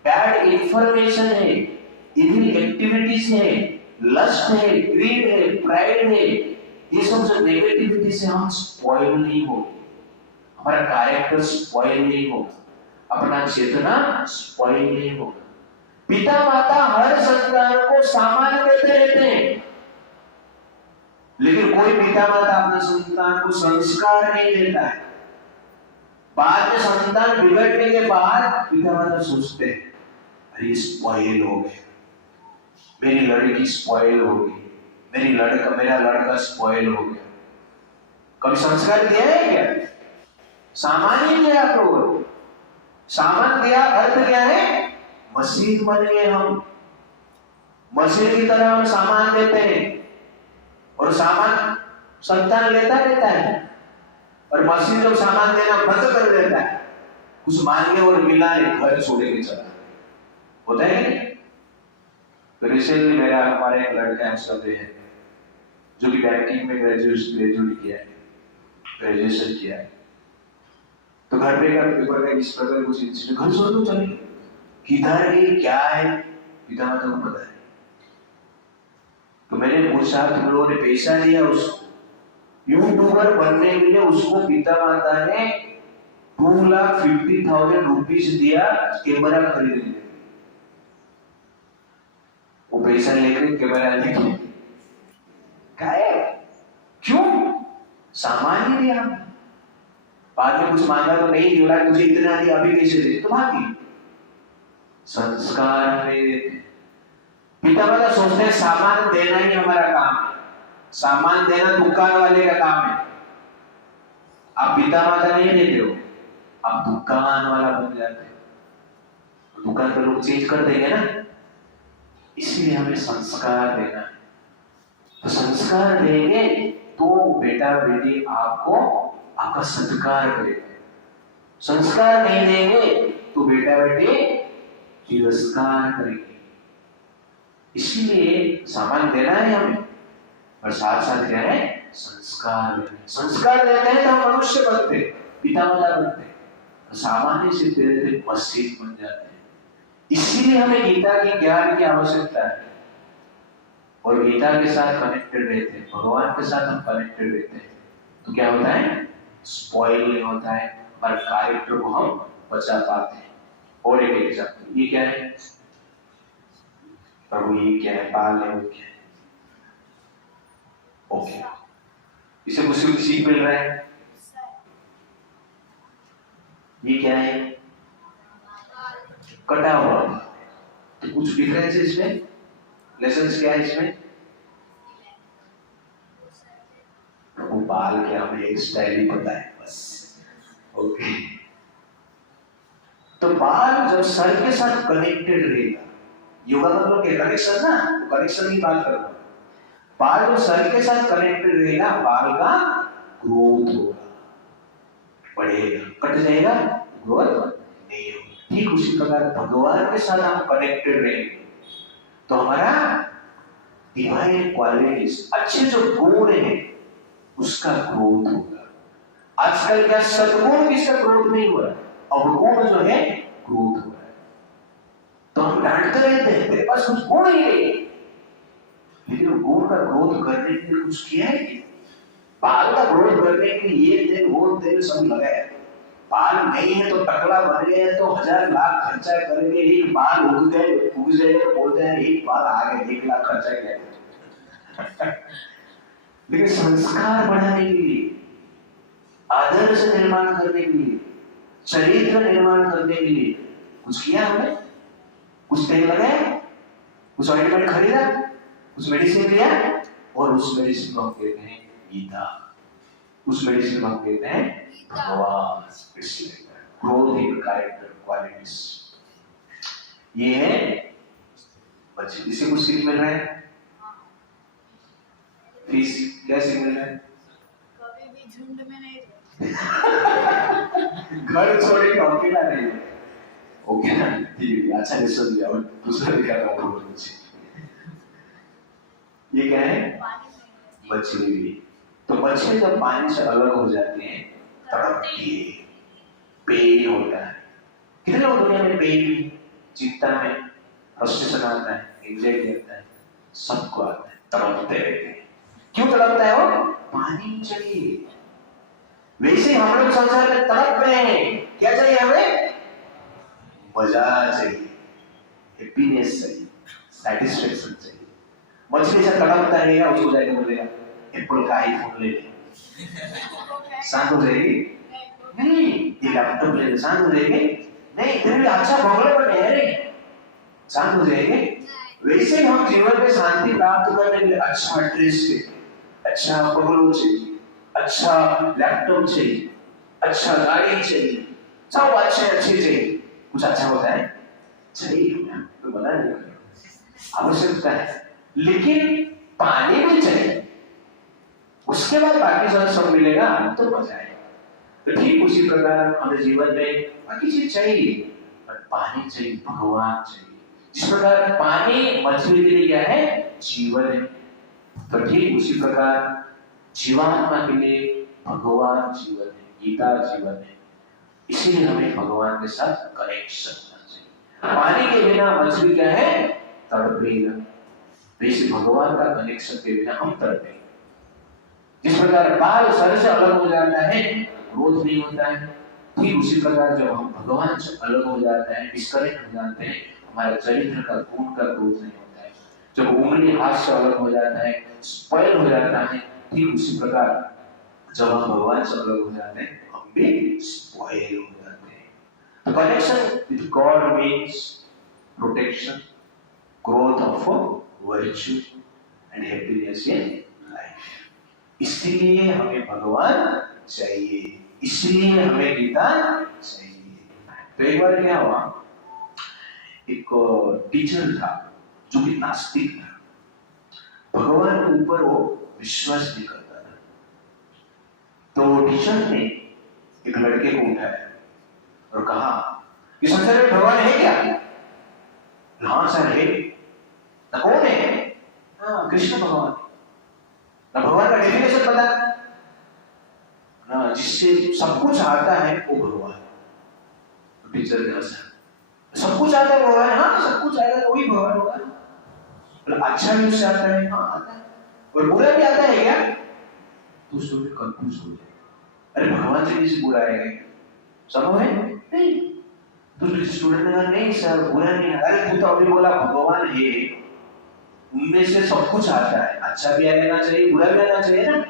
बैड इंफॉर्मेशन है, इविल एक्टिविटीज है, लस्ट है, ग्रीड है, प्राइड है, ये सब जो नेगेटिविटी से हम स्पॉइल नहीं होंगे, हमारा कैरेक्टर स्पॉइल नहीं होगा, अपना चेतना स्पॉइल नहीं होगा। पिता माता हर संतान को सामान देते रहते हैं, लेकिन कोई पिता माता अपने संतान को संस्कार नहीं देता है। बाद में संतान बिगड़ने के बाद पिता माता सोचते हैं, अरे स्पॉइल हो गए, मेरी लड़की स्पॉइल हो गई, मेरा लड़का स्पॉइल हो गया। कभी संस्कार दिया है क्या? सामान ही दिया आपको, सामान दिया, अर्थ क्या है? मशीन बन गए हम, मशीन की तरह हम सामान देते हैं, और सामान संतान लेता रहता है, और मशीन जब सामान देना बंद कर देता है, कुछ मांगे और मिला नहीं, घर छोड़ के चला होता है। तो रिसेंटली मेरा हमारे एक लड़का है, उसका है जो कि बैंकिंग में ग्रेजुएट किया है, ग्रेजुएशन किया है। तो घर पे का पेपर का इस प्रकार कुछ इंसिडेंट, घर छोड़ दो चले, किधर है क्या है पिता माता को पता है। तो मैंने पूछा, तुम लोगों ने पैसा दिया उसको? यूट्यूबर बनने के लिए उसको पिता माता ने 2,50,000 रुपीज दिया कैमरा खरीदने के लिए। वो पैसा लेकर कैमरा लेके गए। क्यों? सामान ही दिया। बाद में कुछ मांगा तो नहीं दिया, तुझे इतना दिया अभी कैसे दे, तो भागी। संस्कार में पिता माता सोचते हैं सामान देना ही हमारा काम है, सामान देना दुकान वाले का काम है। आप पिता माता नहीं देते हो, आप दुकान वाला बन जाते हो। दुकान पर लोग चेंज कर देंगे ना, इसलिए हमें संस्कार देना है। तो संस्कार देंगे तो बेटा बेटी आपको आपका सत्कार करेगा। संस्कार नहीं देंगे तो बेटा बेटी तिरस्कार करेंगे। इसलिए सामान देना है हमें, और साथ साथ क्या है, संस्कार देना है। संस्कार देते हैं तो हम मनुष्य बनते, पिता माता बनते, सामान्य से धीरे मस्जिद बन जाते हैं। इसीलिए हमें गीता के ज्ञान की आवश्यकता है, और गीता के साथ कनेक्टेड रहते हैं, भगवान के साथ हम कनेक्टेड रहते हैं, तो क्या होता है, स्पॉइल नहीं होता है, हर कैरेक्टर को हम बचा पाते हैं। और एक एग्जाम्पल, ये क्या है प्रभु, ये क्या है, पाल है, वो क्या है, ओके, इसे मुझसे कुछ सीख मिल रहा है। ये क्या है, कटा हुआ, तो कुछ डिफरेंस है इसमें, लेसन्स क्या है इसमें। वो बाल क्या, हमें एक स्टाइल ही पता है बस, ओके। तो बाल जब सर के साथ कनेक्टेड रहेगा, योगा का मतलब क्या, कनेक्शन ना, तो कनेक्शन की बात कर रहा हूं। बाल जब सर के साथ कनेक्टेड रहेगा, बाल का ग्रोथ होगा, बढ़ेगा, कट जाएगा, ग्रोथ नहीं होगा। ठीक उसी प्रकार भगवान के साथ हम कनेक्टेड रहेंगे तो हमारा डिवाइन क्वालिटीज, अच्छे जो गुण है उसका ग्रोथ होगा। आजकल क्या सद्गुण किसका ग्रोथ नहीं हो रहा, अवगुण जो है ग्रोथ हो रहा है। तो हम डांटते रहते हैं तेरे पास कुछ गुण ही नहीं, लेकिन गुण का ग्रोथ करने के लिए कुछ किया है क्या? बाल का ग्रोथ करने के लिए ये तेल वो तेल सब लगाया, बाल नहीं है तो टकला बन गया तो 1,000 लाख खर्चा करेंगे, एक बाल उग जाए तो बोलते हैं एक बाल आ गए, 1 लाख खर्चा किया। लेकिन संस्कार बढ़ाने के लिए, आदर्श निर्माण करने के लिए, चरित्र निर्माण करने के लिए कुछ किया हमने, कुछ तेल लगाया, कुछ ऑइंटमेंट खरीदा, कुछ मेडिसिन लिया, और उस मेडिसिन को हम कहते हैं गीता, उस मेडिसिन को हम कहते हैं भगवान Krishna, growth in character qualities. ये है बच्चे, इसे कुछ सीख मिल रहा है। फीस क्या सीख मिल रहा है, कभी भी झुंड में नहीं घर छोड़ के अकेला नहीं, ओके ना, ठीक है, अच्छा लेसन दिया, और दूसरा दिखा रहा हूँ मुझे। ये क्या है, मछली। तो मछली जब पानी से अलग हो जाती है तड़पती है, पेन होता है। कितने लोग दुनिया में पेन, चिंता में फ्रस्ट्रेशन आता है, एंजाइटी आता है, सबको आता है, तड़पते रहते हैं। क्यों तड़पता है वो, पानी चाहिए। वैसे हम लोग संसार में तड़प रहे हैं, क्या चाहिए हमें, मजा चाहिए, हैप्पीनेस चाहिए, सैटिस्फैक्शन चाहिए। मछली से तड़पता रहेगा, उसको जाके बोलेगा एप्पल का आईफोन ले ले, शांत हो जाएगी नहीं, ये लैपटॉप ले ले, शांत हो जाएगी नहीं, तेरे लिए अच्छा बंगला बने है, शांत हो जाएगी। वैसे हम जीवन में शांति प्राप्त करने के लिए अच्छा ड्रेस चाहिए, अच्छा बंगलो चाहिए, अच्छा लैपटॉप चाहिए, अच्छा गाड़ी चाहिए, सब अच्छे चाहिए। कुछ अच्छा होता है चाहिए, तो बता नहीं, आवश्यकता है, लेकिन पानी भी चाहिए, उसके बाद बाकी सब मिलेगा तो मजा आएगा। तो ठीक उसी प्रकार हमें जीवन में बाकी चीज चाहिए, पर पानी चाहिए, भगवान चाहिए। जिस प्रकार पानी मछली के लिए क्या है, जीवन है, तो ठीक उसी प्रकार जीवात्मा के लिए भगवान जीवन है, गीता जीवन है। इसीलिए हमें भगवान के साथ कनेक्शन होना चाहिए। पानी के बिना मछली क्या है, तड़पेगा, वैसे भगवान का कनेक्शन के बिना हम तड़पेंगे। जिस प्रकार बाल सर से अलग हो जाता है, ग्रोथ नहीं होता है, ठीक उसी प्रकार जब हम भगवान से अलग हो जाते हैं, डिस्कनेक्ट हो जाते हैं, हमारे चरित्र का गुण का ग्रोथ नहीं होता है। जब उंगली हाथ से अलग हो जाता है, स्पॉइल हो जाता है, ठीक उसी प्रकार जब हम भगवान से अलग हो जाते हैं, हम भी स्पॉइल हो जाते हैं। तो connection with God means protection, growth of virtue and happiness in life. इसलिए हमें भगवान चाहिए, इसलिए हमें गीता चाहिए। तो एक बार क्या हुआ, एक टीचर था जो कि नास्तिक था, भगवान के ऊपर वो विश्वास नहीं करता था। तो टीचर ने एक लड़के को उठाया और कहा कि संसार में भगवान है क्या? हाँ सर है। तो कौन है? हाँ कृष्ण भगवान। ना भगवान का डेफिनेशन पता ना, जिससे सब कुछ आता है वो भगवान। तो टीचर ने हंसा, सब कुछ आता है भगवान? हाँ सब कुछ आएगा तो वही भगवान होगा। मतलब अच्छा भी उससे आता है? हाँ आता है। और बुरा भी आता है क्या? तो स्टूडेंट कंफ्यूज हो गया, अरे भगवान से किसी बुरा आएगा संभव है? नहीं। तो स्टूडेंट ने कहा नहीं सर बुरा नहीं। अरे तू तो अभी बोला भगवान है, उनमें से सब कुछ आता है, अच्छा भी आना चाहिए बुरा भी आना चाहिए ना।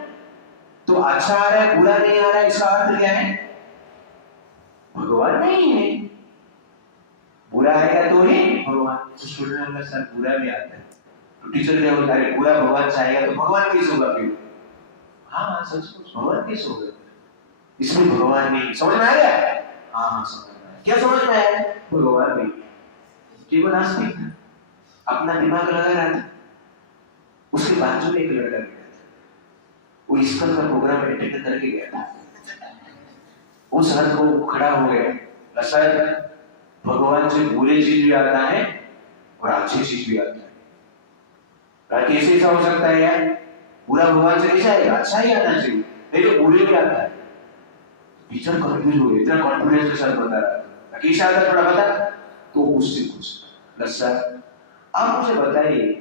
तो अच्छा आ रहा है बुरा नहीं आ रहा है, इसका अर्थ क्या है? भगवान नहीं है। बुरा आएगा तो ही भगवान। तो स्टूडेंट ने बोला सर बुरा भी आता है। तो टीचर ने बोला अरे बुरा भगवान चाहेगा तो भगवान कैसे होगा फिर? हाँ सच भगवान कैसे होगा? इसमें भगवान नहीं। समझ में आ गया? हाँ समझ में आया। क्या समझ में आया? भगवान नहीं, केवल नास्तिक था, अपना दिमाग लगा रहा था। उसके बाजू में एक लड़का बैठा था, वो ईस्टर का प्रोग्राम अटेंड करके गया था। उस हद को खड़ा हो गया, शायद भगवान से बुरे चीज भी आता है और अच्छी चीज भी आता है। कैसे ऐसा हो सकता है यार? बुरा भगवान से कैसा आएगा? अच्छा ही आना चाहिए, नहीं तो बुरे भी आता है। टीचर कंफ्यूज हो गए, इतना कॉन्फिडेंस के साथ बता रहा था, कैसे आता थोड़ा बता। तो उससे पूछा सर आप मुझे बताइए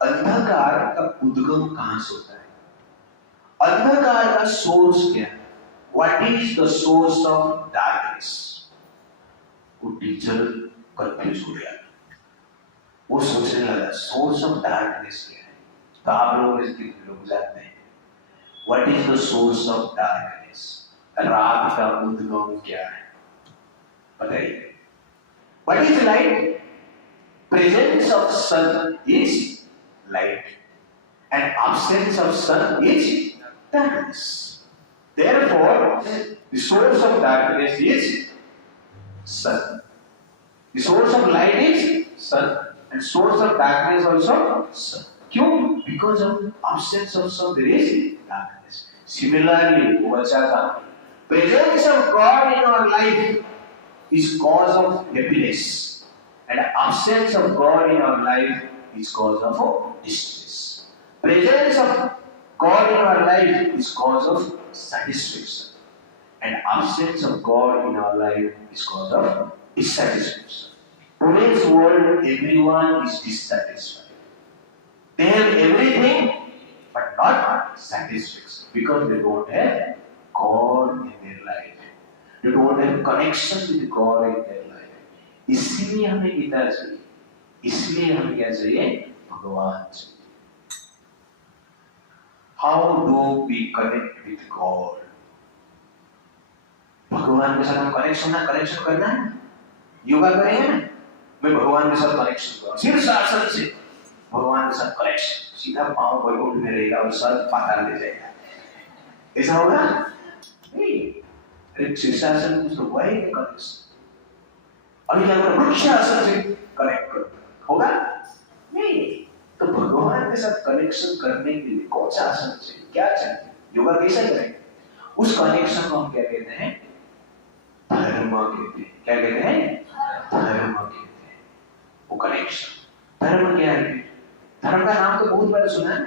अंधकार का उद्गम कहां से होता है? अंधकार का सोर्स क्या है? What is the source of darkness? वो टीचर कंफ्यूज हो गया, वो सोचने लगा सोर्स ऑफ डार्कनेस क्या है। तो आप लोग इसके लोग जानते हैं what is the source of darkness? रात का उद्गम क्या है बताइए? What is light? Presence of sun is light and absence of sun is darkness. Therefore, the source of darkness is sun. The source of light is sun and source of darkness also sun. क्यों? Because of absence of sun there is darkness. Similarly, वो बच्चा था, presence of God in our life is cause of happiness. And absence of God in our life is cause of distress. Presence of God in our life is cause of satisfaction. And absence of God in our life is cause of dissatisfaction. Today's world, everyone is dissatisfied. They have everything, but not satisfaction because they don't have God in their life. They don't have connection with God in their life. इसलिए हमें गीता चाहिए, इसलिए हमें क्या चाहिए? भगवान चाहिए। How do we connect with God? भगवान के साथ हम कनेक्शन करना है। योगा करेंगे ना, मैं भगवान के साथ कनेक्शन करूँ, शीर्षासन से भगवान के साथ कनेक्शन, सीधा पांव वैकुंठ में रहेगा और सर पाताल में जाएगा, ऐसा होगा नहीं। अरे शीर्षासन कुछ तो हुआ ही नहीं कनेक्शन। अभी अगर वृक्षासन से कनेक्ट करो होगा नहीं। तो भगवान के साथ कनेक्शन करने के लिए कौन सा आसन चाहिए, क्या चाहिए, योगा कैसे करें? उस कनेक्शन को हम क्या कहते हैं? धर्म कहते हैं। क्या कहते हैं? धर्म कहते हैं। वो कनेक्शन। धर्म क्या है? धर्म का नाम तो बहुत बार सुना है,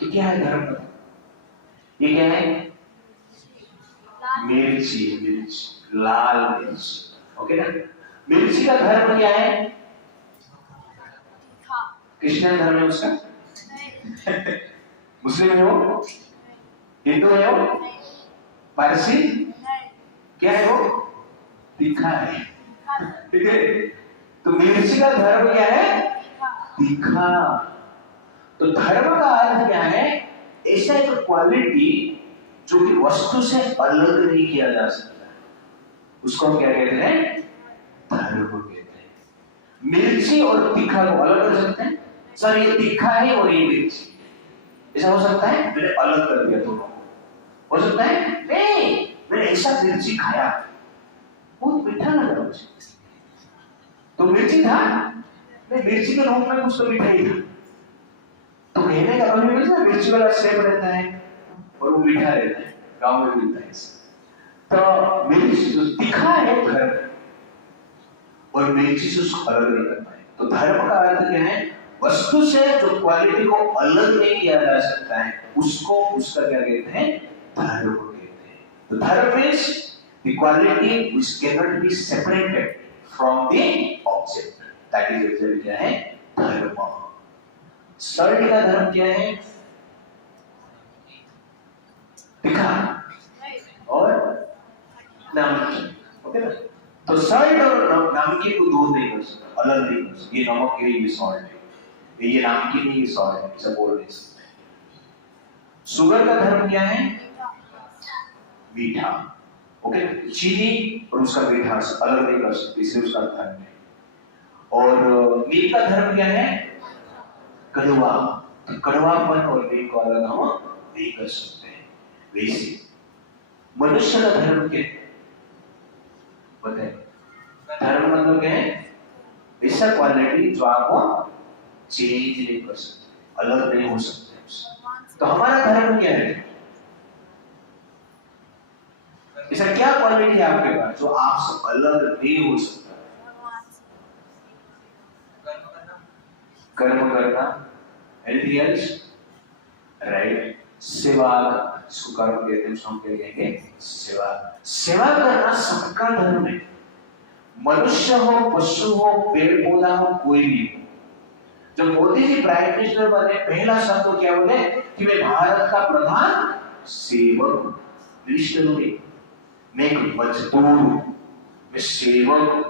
तो क्या है धर्म का? ये क्या है? मिर्ची, लाल मिर्च, ओके ना। मिर्ची का धर्म क्या है? क्रिश्चियन धर्म है उसका? मुस्लिम है वो? हिंदू है वो? नहीं पारसी? नहीं क्या है वो? तीखा है। तीखा ठीक है, तो मिर्ची का धर्म क्या है? तीखा। तो धर्म का अर्थ क्या है? ऐसा एक क्वालिटी जो कि वस्तु से अलग नहीं किया जा सकता, उसको हम क्या कहते हैं? धर्म कहते हैं। मिर्ची और तीखा को अलग कर सकते हैं? सर ये तीखा है और ये मिर्ची, ऐसा हो सकता है? मैंने अलग कर दिया दोनों को, हो सकता है? नहीं, मैंने ऐसा मिर्ची खाया, बहुत मीठा लगा मुझे, तो मिर्ची था नहीं, मिर्ची के रूप में कुछ तो मीठा ही था। तो कहने का मतलब मिर्ची वाला सेब रहता है और वो मीठा रहता है, गांव में मिलता है। तो मिर्ची जो तीखा है धर्म, और मिर्ची से उसको अलग नहीं कर पाए। तो धर्म का अर्थ क्या है? वस्तु से जो क्वालिटी को अलग नहीं किया जा सकता है, उसको उसका क्या कहते हैं? धर्म कहते हैं। तो धर्म means the quality which can not be separated from the object, that is actually क्या है? धर्म। सल्ट का धर्म क्या है? तीखा और नमकीन, ओके ना? तो सल्ट और नमकीन को दूर नहीं कर सकता, अलग नहीं कर सकता। ये नमक है, ये सॉल्ट है, ये नमकीन है, ये सॉल्ट है, ऐसा बोल नहीं सकते। शुगर का धर्म क्या है? मीठा, ओके? चीनी और उसका मिठास अलग नहीं कर सकते, इसलिए उसका धर्म है। और मीठ का धर्म क्या है? कड़वा। तो कड़वापन और मीठ को अलग हम नहीं कर सकते हैं। वैसे मनुष्य का धर्म क्या है? बताइए। धर्म मतलब क्या है? ऐसा क्वालिटी जो आप चेंज नहीं कर सकते, अलग नहीं हो सकते उससे। तो हमारा धर्म क्या है? ऐसा क्या क्वालिटी है आपके पास जो आपसे अलग नहीं हो सकता? कर्म करना, एनीथिंग एल्स? राइट। सेवा, इसको कर्म कहते हैं, उसको हम क्या कहेंगे? सेवा। सेवा करना सबका धर्म है, मनुष्य हो, पशु हो, पेड़ पौधा हो, कोई भी हो। जब मोदी जी प्राइम मिनिस्टर बने, पहला शब्द क्या बोले? कि मैं भारत का प्रधान सेवक, मिनिस्टर हूं, मैं एक मजदूर हूं, मैं सेवक हूं,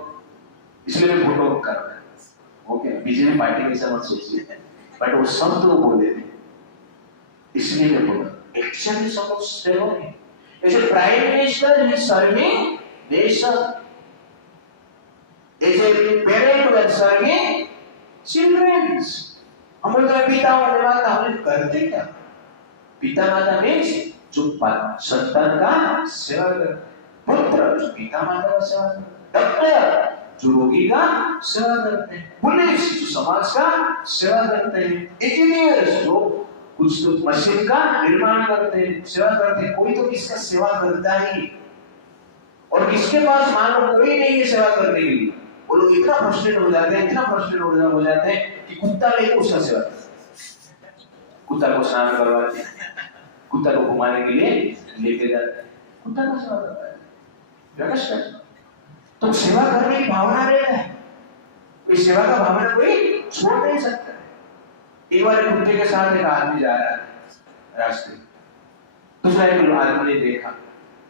इसलिए मैं फोटो कर रहा हूं। ओके, बीजेपी पार्टी में ऐसा मत सोचिए, बट वो शब्द वो बोले थे, इसलिए मैं बोला एक्चुअली सब सेवक है। ऐसे prime minister he serving nation, as a parent who is serving children. हम बोलते हैं पिता और माता, हम करते क्या? पिता माता मीन्स जो संतान का सेवा करते, पुत्र जो पिता माता का सेवा करते, डॉक्टर जो रोगी का सेवा करते हैं, पुलिस जो समाज का सेवा करते हैं, इंजीनियर जो कुछ तो मशीन का निर्माण करते हैं, सेवा करते हैं। कोई तो किसका सेवा करता ही, और किसके पास मान लो कोई नहीं है सेवा करने के लिए, वो लोग इतना फ्रस्ट्रेट हो जाते हैं, इतना फ्रस्ट्रेट हो जाते हैं कि कुत्ता लेके उसका सेवा करते हैं, कुत्ता को स्नान करवाते हैं, कुत्ता को घुमाने के लिए लेके जाते हैं, कुत्ता का सेवा करता है। तो सेवा करने की भावना रहता है, इस सेवा का भावना कोई छोड़ नहीं सकता है। एक बार कुत्ते के साथ एक आदमी जा रहा है रास्ते, दूसरा एक आदमी ने देखा,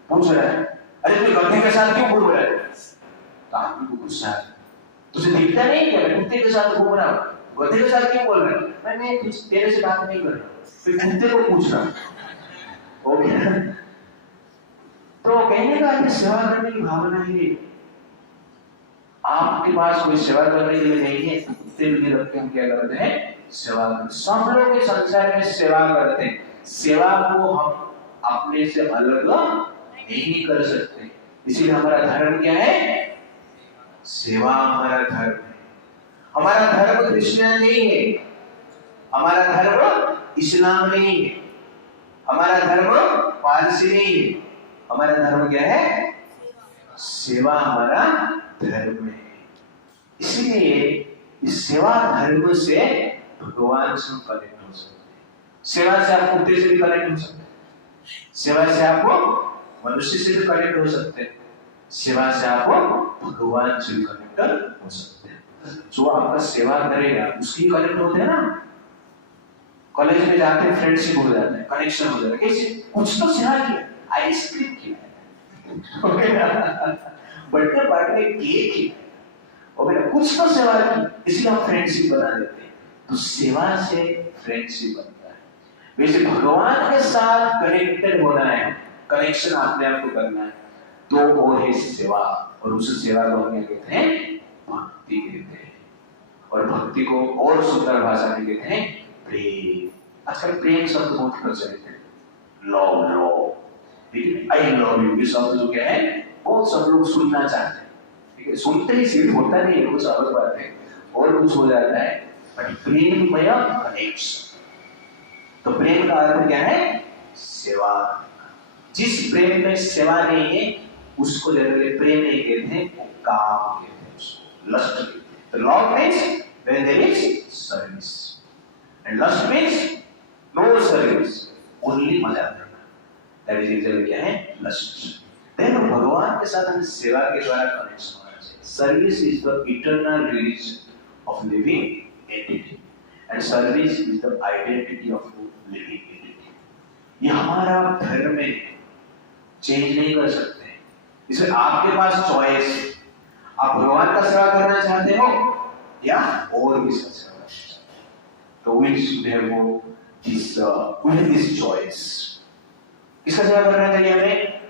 पूछ रहा है, अरे तू गधे के साथ क्यों घूम रहा है? तो आदमी को गुस्सा है, तुझे दिखता नहीं क्या मैं कुत्ते के साथ घूम रहा हूँ, गधे के साथ क्यों बोल रहा है? मैं कुछ तेरे से बात नहीं कर रहा, फिर कुत्ते को पूछ रहा। ओके, तो कहने का है सेवा करने की भावना है। आपके पास कोई सेवा करने के लिए नहीं है, कुत्ते भी रख के हम क्या करते हैं? सेवा करते। सब लोग इस संसार में सेवा करते हैं, सेवा को हम अपने से अलग नहीं कर सकते, इसीलिए हमारा धर्म क्या है? सेवा हमारा धर्म है। हमारा धर्म क्रिश्चियन नहीं है, हमारा धर्म इस्लाम नहीं है, हमारा धर्म पारसी नहीं है, हमारा धर्म क्या है? सेवा हमारा धर्म है। इसलिए इस सेवा धर्म से भगवान से कनेक्ट हो सकते हैं। सेवा से आप कुत्ते से भी कनेक्ट हो सकते हैं, सेवा से आप मनुष्य से भी कनेक्ट हो सकते हैं, सेवा से आप भगवान से भी कनेक्ट हो सकते हैं। जो आपका सेवा करेगा उसकी कनेक्ट होते हैं ना, कॉलेज में जाते हैं, फ्रेंडशिप हो जाता है, कनेक्शन हो जाता है, कैसे? कुछ तो सेवा किया, आइसक्रीम खिलाया, बर्थडे पार्टी में केक खिलाया, और मेरा कुछ तो सेवा की, इसलिए हम फ्रेंडशिप बना लेते हैं। तो सेवा से फ्रेंडशिप बनता है। वैसे भगवान के साथ कनेक्टेड होना है, कनेक्शन अपने आप को करना है, तो वो है सेवा, और उस सेवा को हम क्या कहते हैं? भक्ति कहते हैं। और भक्ति को और सुंदर भाषा में कहते हैं प्रेम। आजकल प्रेम शब्द बहुत प्रचलित है, लव लव, लेकिन आई लव यू ये शब्द जो क्या है, बहुत सब लोग सुनना चाहते हैं, ठीक है? सुनते ही सिर्फ होता नहीं है, कुछ अलग बात है और कुछ हो जाता है, बट प्रेममय कनेक्शन। तो प्रेम का अर्थ क्या है? सेवा। जिस प्रेम में सेवा नहीं है उसको जनरली प्रेम नहीं कहते, वो काम कहते हैं, उसको लस्ट कहते हैं। तो love means when there is service and lust means no service, only मजा करना, that is usually क्या है? लस्ट। देखो भगवान के साथ हमें सेवा के द्वारा कनेक्शन होना चाहिए। Service is the eternal religion of living entity and service is the identity of living entity. ये हमारा धर्म में चेंज नहीं कर सकते, इसलिए आपके पास चॉइस है, आप भगवान का सेवा करना चाहते हो या और भी सेवा करना चाहते हो। तो we should have this choice। किसका सेवा करना चाहिए हमें?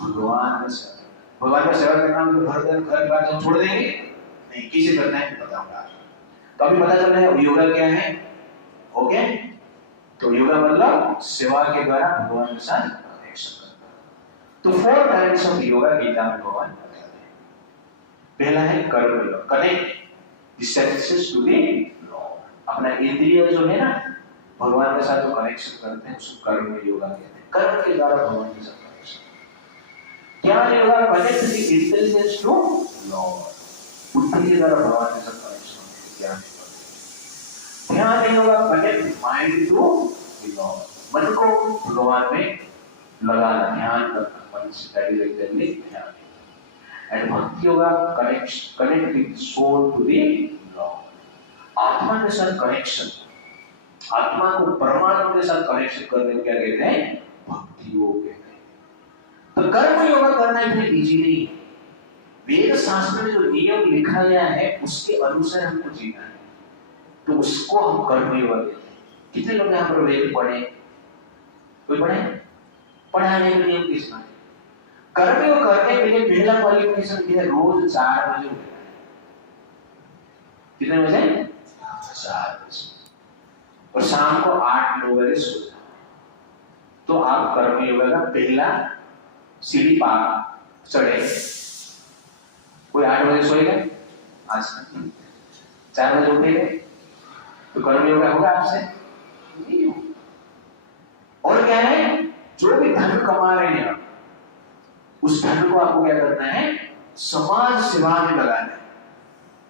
भगवान का सेवा। भगवान का सेवा करना मतलब घर बार हम छोड़ देंगे नहीं, किसे करना है बताऊंगा। तो अभी पता चल रहा है योगा क्या है, ओके? तो योगा मतलब सेवा के द्वारा भगवान के साथ कनेक्शन करना। तो 4 टाइप्स ऑफ योगा गीता में भगवान बताते हैं। पहला है karma yoga, connect the senses to the lord. अपना इंद्रिय जो है ना, भगवान के साथ जो कनेक्शन करते हैं उसको कर्म योगा कहते हैं। कर्म के द्वारा भगवान के साथ connection. Gyan yoga connect the intelligence to lord. बुद्धि के द्वारा भगवान के साथ कनेक्शन होता है, gyan yoga. Dhyan yoga connect mind to the lord. मन को भगवान में लगाना, ध्यान करना, मन से that is dhyan. And Bhakti Yoga connect with soul to the Lord। आत्मा के साथ कनेक्शन, आत्मा को परमात्मा के साथ कनेक्शन करने को क्या कहते हैं? भक्ति योग कहते हैं। तो कर्म योगा करना इतना इजी नहीं है। वेद शास्त्र में जो नियम लिखा गया है उसके अनुसार हमको जीना है, तो उसको हम कर्म योगा कहते हैं। कितने लोग यहाँ पर वेद पढ़े? कोई पढ़े? पढ़ाने के नियम किस में? कर्मयोग करने के लिए पहला क्वालिफिकेशन क्या है? रोज 4 बजे उठना है। कितने बजे? 4 बजे। और शाम को 8-9 बजे सो जाओ। तो आप कर्मयोग का पहला सीढ़ी पार चढ़े। कोई 8 बजे सोएगा आज, 4 बजे उठेगा, तो कर्मयोग होगा आपसे नहीं होगा। और क्या है? जो भी धन कमा रहे हैं आप, उस धन को आपको क्या करना है? समाज सेवा में लगाना है।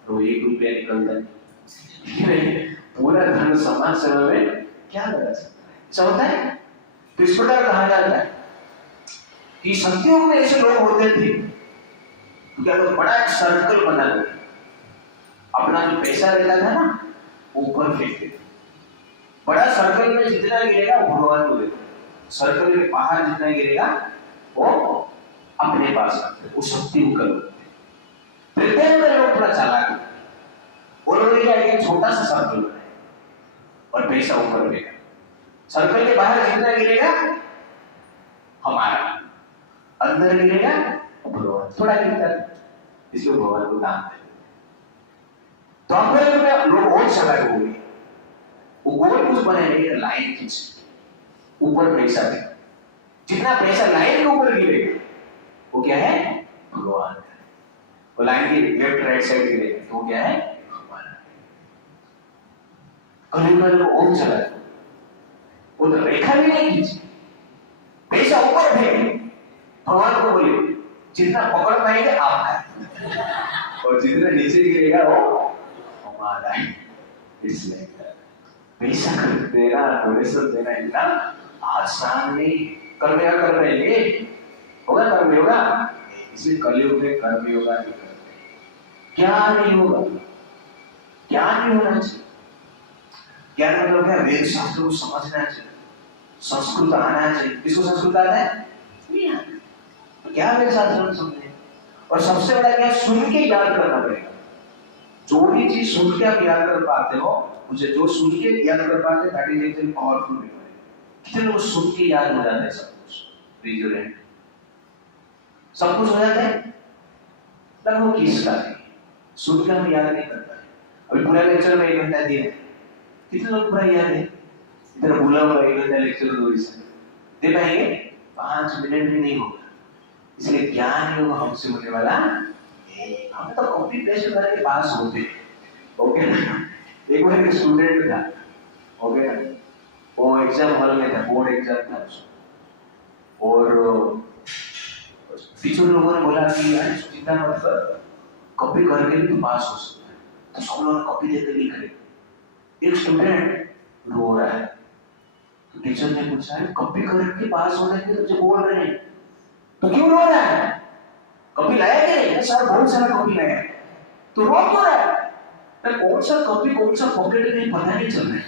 तो 1 रुपया निकलता नहीं, पूरा धन समाज सेवा में क्या लगा सकता है? ऐसा होता है। तो इस प्रकार कहा जाता है कि सत्युग में ऐसे लोग होते थे, तो क्या लोग बड़ा एक सर्कल बना लेते, अपना जो पैसा रहता था ना ऊपर फेंकते थे। बड़ा सर्कल में जितना गिरेगा वो भगवान को देते, सर्कल के बाहर जितना गिरेगा वो अपने पास रखते, वो शक्ति को करते। प्रेतेंद्र लोग थोड़ा चालाक है, उन्होंने क्या एक छोटा सा सर्कल बनाया और पैसा ऊपर रहेगा। सर्कल के बाहर जितना गिरेगा हमारा, अंदर गिरेगा भगवान। थोड़ा गिरता है इसलिए भगवान को दान देते। तो अंदर लोग और चालाक हो गए, वो गोल कुछ बनाएंगे, लाइन खींच ऊपर पैसा दे, जितना पैसा लाइन के ऊपर गिरेगा वो क्या है? भगवान है। वो लाइन की लेफ्ट राइट साइड गिरेगा तो वो क्या है? भगवान है। कलियुग में लोग ओम चला है, वो तो रेखा भी नहीं खींची, पैसा ऊपर फेंके, भगवान को बोले जितना पकड़ पाएंगे आपका है और जितना नीचे गिरेगा वो हमारा है। इसलिए पैसा देना, डोनेशन देना इतना आसान नहीं। कर्मयोग कर रहे हैं, होगा कर्मयोग, इसलिए कलयुग में कर्मयोग नहीं करते। क्या नहीं होगा? क्या नहीं होना चाहिए? ज्ञान मतलब क्या? वेद शास्त्र को समझना चाहिए, संस्कृत आना चाहिए। किसको संस्कृत आता है? नहीं आता। तो क्या वेद शास्त्र में समझे? और सबसे बड़ा क्या? सुन के याद करना पड़ेगा। जो भी चीज सुन के आप याद कर पाते हो, मुझे जो सुन के याद कर पाते हैं, that is actually powerful memory. कितने लोग सुन के याद हो जाते हैं सब कुछ? Raise your hand. सब कुछ हो जाता है, तब वो किसका है? सुन के हम याद नहीं कर पाए। अभी पूरा लेक्चर में 1 घंटा दिया है, कितने लोग पूरा याद है? इधर बोला हुआ 1 घंटा लेक्चर दो, इसे दे पाएंगे? 5 मिनट भी नहीं होगा। इसलिए ज्ञान योग हमसे होने वाला नहीं। हम तो कॉपी पेस्ट करके पास होते, ओके ना? एक बार एक स्टूडेंट था, ओके ना, वो एग्जाम हॉल में था, बोर्ड एग्जाम था उसको, और टीचर लोगों ने बोला कि यार चिंता मत कर, कॉपी करके भी तू पास हो सकता है। तो सब लोगों ने कॉपी देकर लिख रहे। एक स्टूडेंट रो रहा है, तो टीचर ने पूछा है कॉपी करके पास होने के लिए तुझे बोल रहे हैं, तो क्यों रो रहा है? कॉपी लाया कि नहीं? सर बहुत सारा कॉपी लाया। तो रो क्यों रहा है? कौन सा कॉपी कौन सा पॉकेट में पता नहीं चल रहा है।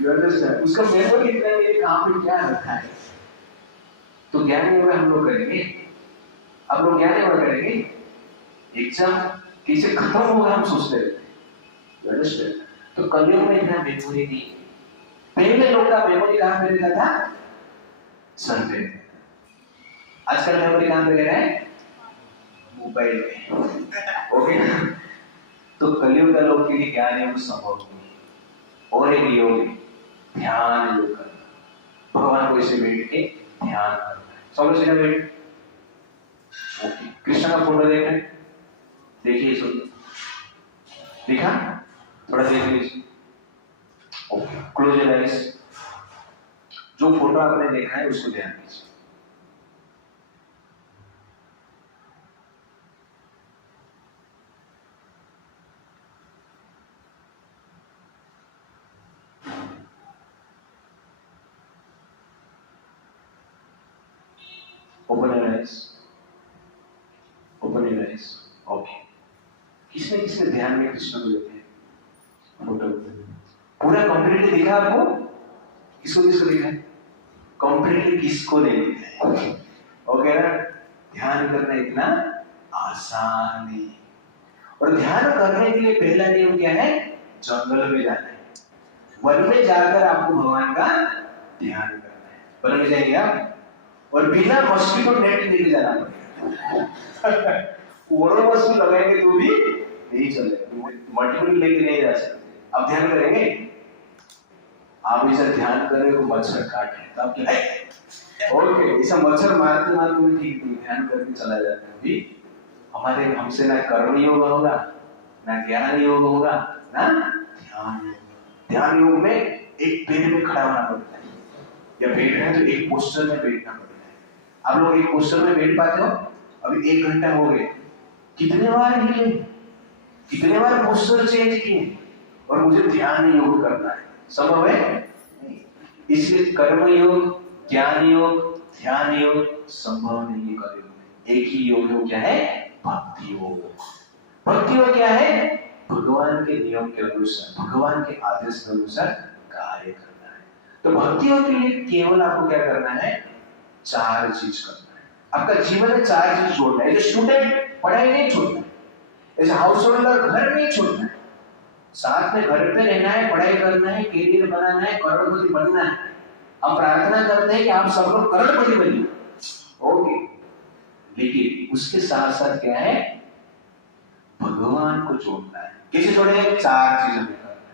You understand? उसका मेमोरी कितना है, कहाँ पे क्या रखा है। तो ज्ञान योग हम लोग करेंगे, अब लोग ज्ञान योग करेंगे। एग्जाम कैसे खत्म होगा हम सोचते रहते हैं। तो कलयुग में इतना मेमोरी नहीं। पहले लोग का मेमोरी कहाँ पे रहता था? सर पे। आजकल मेमोरी कहाँ पे रह रहा है? मोबाइल में, ओके। तो कलयुग का लोग के लिए ज्ञान योग संभव नहीं। और एक योग है ध्यान योग करना। भगवान को ऐसे बैठ के ध्यान करना। सब लोग सीधा बैठ, ओके। कृष्ण का फोटो देख रहे हैं? देखिए इसको, देखा? थोड़ा देख लीजिए, ओके। Close your eyes. जो फोटो आपने देखा है उसको ध्यान दीजिए। Open your eyes, open your eyes, okay. किसने किसने ध्यान में कृष्ण को देखे फोटो? पूरा कंप्लीटली दिखा आपको? किसको किसको दिखा? कंप्लीटली किसको नहीं दिखा? ओके ना? ध्यान करना इतना आसान नहीं। और ध्यान करने के लिए पहला नियम क्या है? जंगल में जाना है, वन में जाकर आपको भगवान का ध्यान करना है। वन में जाएंगे आप, और बिना मस्किटो नेट लेके जाना पड़ेगा। कोरोना मस्किटो लगाएंगे तो भी नहीं चलेगा, मल्टीपल लेके नहीं जा सकते। अब ध्यान करेंगे, आप ऐसा ध्यान करें तो मच्छर काट है, तो आप क्या ओके, ऐसा मच्छर मारते मारते भी ठीक ध्यान करके चला जाता है। भी हमारे हमसे ना कर्म योग होगा, ना ज्ञान योग होगा, ना ध्यान योग। ध्यान योग में एक पेड़ में खड़ा होना पड़ता है, या बैठ रहे हैं तो एक पोस्टर में बैठना पड़ता है। आप लोग एक पोस्टर में बैठ पाते हो? अभी 1 घंटा हो गए, कितने बार हिले, कितने बार पोस्टर चेंज किए, और मुझे ध्यान योग करना है। संभव है? इसलिए कर्म योग, ज्ञान योग, ध्यान योग संभव नहीं है कलयुग में। एक ही योग है, क्या है? भक्ति योग। भक्ति योग क्या है? भगवान के नियम के अनुसार, भगवान के आदेश के अनुसार कार्य करना है। तो भक्ति योग के लिए केवल आपको क्या करना है? 4 चीज करना है। आपका जीवन में 4 चीज जोड़ना है। जो स्टूडेंट पढ़ाई नहीं छोड़ना है, ऐसे हाउस होल्डर घर नहीं छोड़ना है, साथ में घर पे रहना है, पढ़ाई करना है, कैरियर बनाना है, करोड़पति बनना है। हम प्रार्थना करते हैं कि आप सब लोग करोड़पति बनिए, ओके। लेकिन उसके साथ साथ क्या है? भगवान को जोड़ना है। कैसे जोड़ेंगे? 4 चीज हमें करना है।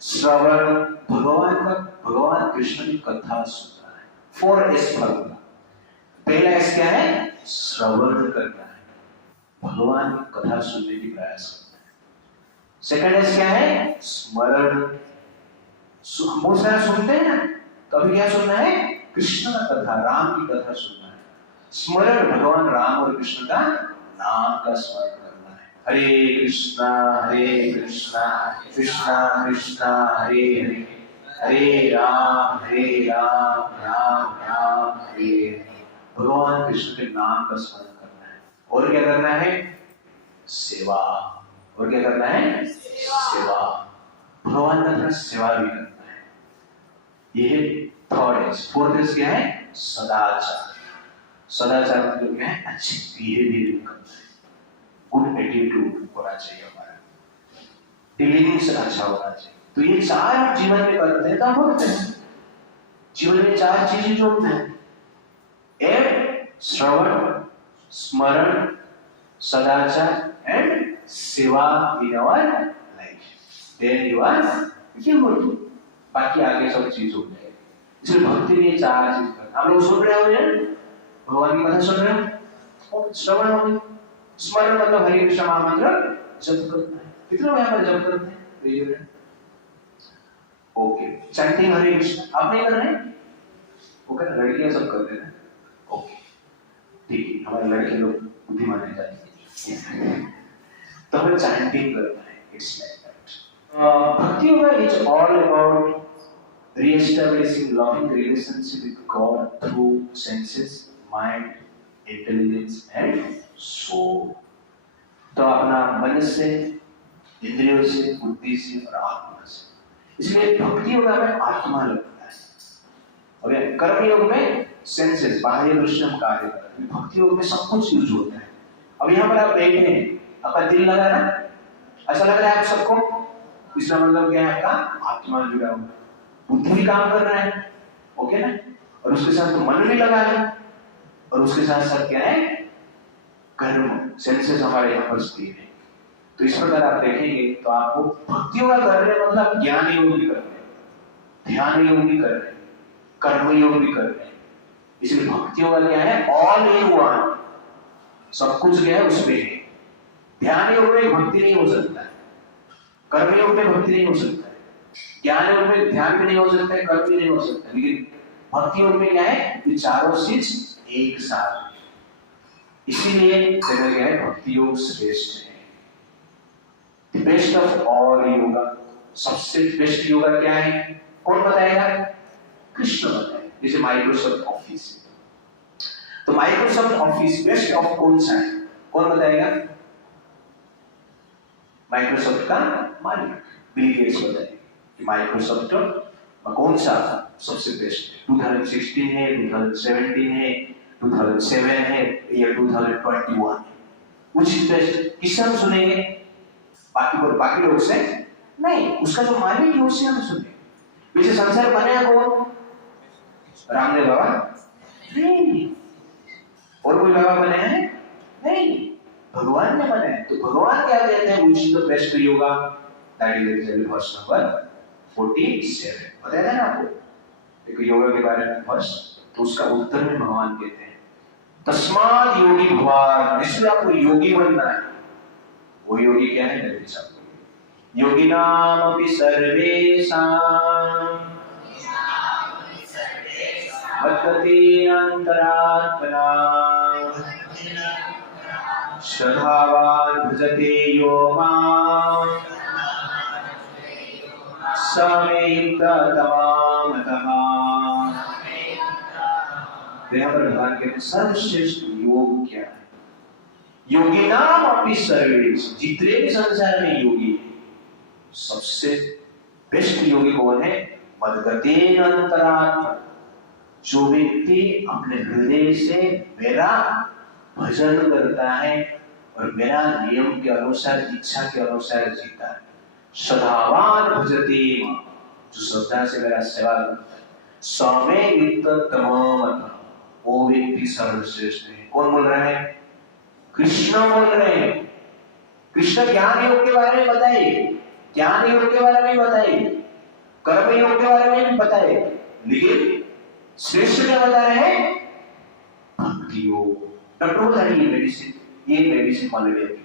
श्रवण, भगवान कृष्ण की कथा सुनना है। 4 एस फॉर्मूला। पहला एस क्या है? श्रवण करना है, भगवान की कथा सुनने की प्रयास करना है। सेकंड एस क्या है? स्मरण। बहुत सारा सुनते हैं ना, कभी क्या सुनना है? कृष्ण का कथा, राम की कथा सुनना है। स्मरण, भगवान राम और कृष्ण का नाम का स्मरण करना है। हरे कृष्णा कृष्णा कृष्णा हरे हरे, हरे राम राम राम हरे हरे। भगवान कृष्ण के नाम का स्मरण करना है। और क्या करना है? सेवा, और क्या करना है? सेवा। भगवान का थोड़ा सेवा भी करना है। ये थर्ड है। फोर्थ क्या है? सदाचार। सदाचार मतलब क्या है? अच्छी बिहेवियर करना है, गुड एटीट्यूड होना चाहिए हमारा, डिलीवरी अच्छा होना चाहिए। तो ये चार जीवन में करते हैं तो जीवन में चार चीजें जोड़ते हैं: एक श्रवण, स्मरण, sadachar and seva in our life. Then you are good. बाकी आगे सब चीज हो जाएगी। इसलिए भक्ति में चार चीज करना। आप लोग सुन रहे हो यार, भगवान की कथा सुन रहे हो? श्रवण हो गई, स्मरण मतलब हरे कृष्ण महामंत्र जप करना है। कितने लोग यहाँ पर जप करते हैं? ओके, चैंटिंग हरे कृष्ण आप नहीं कर रहे हैं? ओके, लड़कियां सब करते हैं। ओके, ठीक है, हमारे लड़के लोग बुद्धिमान है जाते। तो हमें चैंटिंग करना है। It's like that. Bhakti yoga is all about reestablishing loving relationship with God through senses, mind, intelligence and soul. तो अपना मन से, इंद्रियों से, बुद्धि से और आत्मा से। इसलिए भक्ति योग में आत्मा लगता है और कर्म योग में सेंसेस, बाह्य दृश्य कार्य करते हैं। भक्ति योग में सब कुछ यूज होता है। अब यहाँ पर आप बैठे हैं, आपका दिल लगा ना, ऐसा लग रहा है आप सबको? इसका मतलब क्या है? आपका आत्मा जुड़ा हुआ है, बुद्धि भी काम कर रहा है, ओके ना? और उसके साथ तो मन भी लगा है, और उसके साथ साथ क्या है? कर्म, सेंसेस हमारे यहाँ पर स्थिर है। तो इस प्रकार आप देखेंगे तो आपको भक्ति योग कर रहे हैं मतलब ज्ञान योग भी कर रहे हैं, ध्यान योग भी कर रहे हैं, कर्म योग भी कर रहे हैं। इसलिए भक्ति योग क्या है? ऑल इन वन, सब कुछ क्या है उसमें है। ध्यान योग में भक्ति नहीं हो सकता है, कर्म योग में भक्ति नहीं हो सकता है, ज्ञान योग में ध्यान भी नहीं हो सकता है, कर्म भी नहीं हो सकता, लेकिन भक्ति योग में क्या है? ये चारों चीज एक साथ। इसीलिए जगह क्या है? भक्ति योग श्रेष्ठ है, बेस्ट ऑफ ऑल योगा। सबसे बेस्ट योगा क्या है? कौन बताएगा? कृष्ण बताएगा। जैसे माइक्रोसॉफ्ट ऑफिस, तो माइक्रोसॉफ्ट ऑफिस बेस्ट ऑफ कौन सा है? कौन बताएगा? माइक्रोसॉफ्ट का मालिक बिल गेट्स बताएगा कि माइक्रोसॉफ्ट कौन सा सबसे बेस्ट है। 2016 है, 2017 है, 2007 है या 2021 है। Which is best? किससे हम सुनेंगे? बाकी लोग से नहीं, उसका जो मालिक है उससे हम सुने। वैसे संसार बनाया कौन? रामदेव बाबा नहीं, और कोई बाबा बने हैं नहीं, भगवान ने बनाया। तो भगवान क्या कहते हैं? which is the best yoga? that is exactly verse number 47। बताया था ना आपको एक योगा के बारे में वर्ष, तो उसका उत्तर में भगवान कहते हैं तस्मात् योगी भवान। इसलिए आपको योगी बनना है। वो योगी क्या है? मेरे साथ योगिनाम अपि सर्वेषां मद्गति अंतरात्मना श्रद्धावान् भजते यो मां स मे युक्ततमामतः। यहाँ पर भगवान कहते सर्वश्रेष्ठ योग क्या है? योगिनाम अपि सर्वेषां, जितने भी संसार में योगी है सबसे बेस्ट योगी कौन है? मद्गतेन अंतरात्मा, जो व्यक्ति अपने हृदय से मेरा भजन करता है और मेरा नियम के अनुसार, इच्छा के अनुसार जीता है। श्रद्धावान भजते, जो श्रद्धा से मेरा सेवा करता है। समे युक्ततमः, वो व्यक्ति सर्वश्रेष्ठ है। कौन बोल रहा है? कृष्ण बोल रहे हैं। कृष्ण ज्ञान योग के बारे में बताइए, ज्ञान योग के बारे में बताइए, कर्म योग के बारे में भी बताइए, लेकिन श्रेष्ठ क्या बता रहे हैं? भक्ति योग। डॉक्टर बता रही है मेडिसिन, ये मेडिसिन मलेरिया की,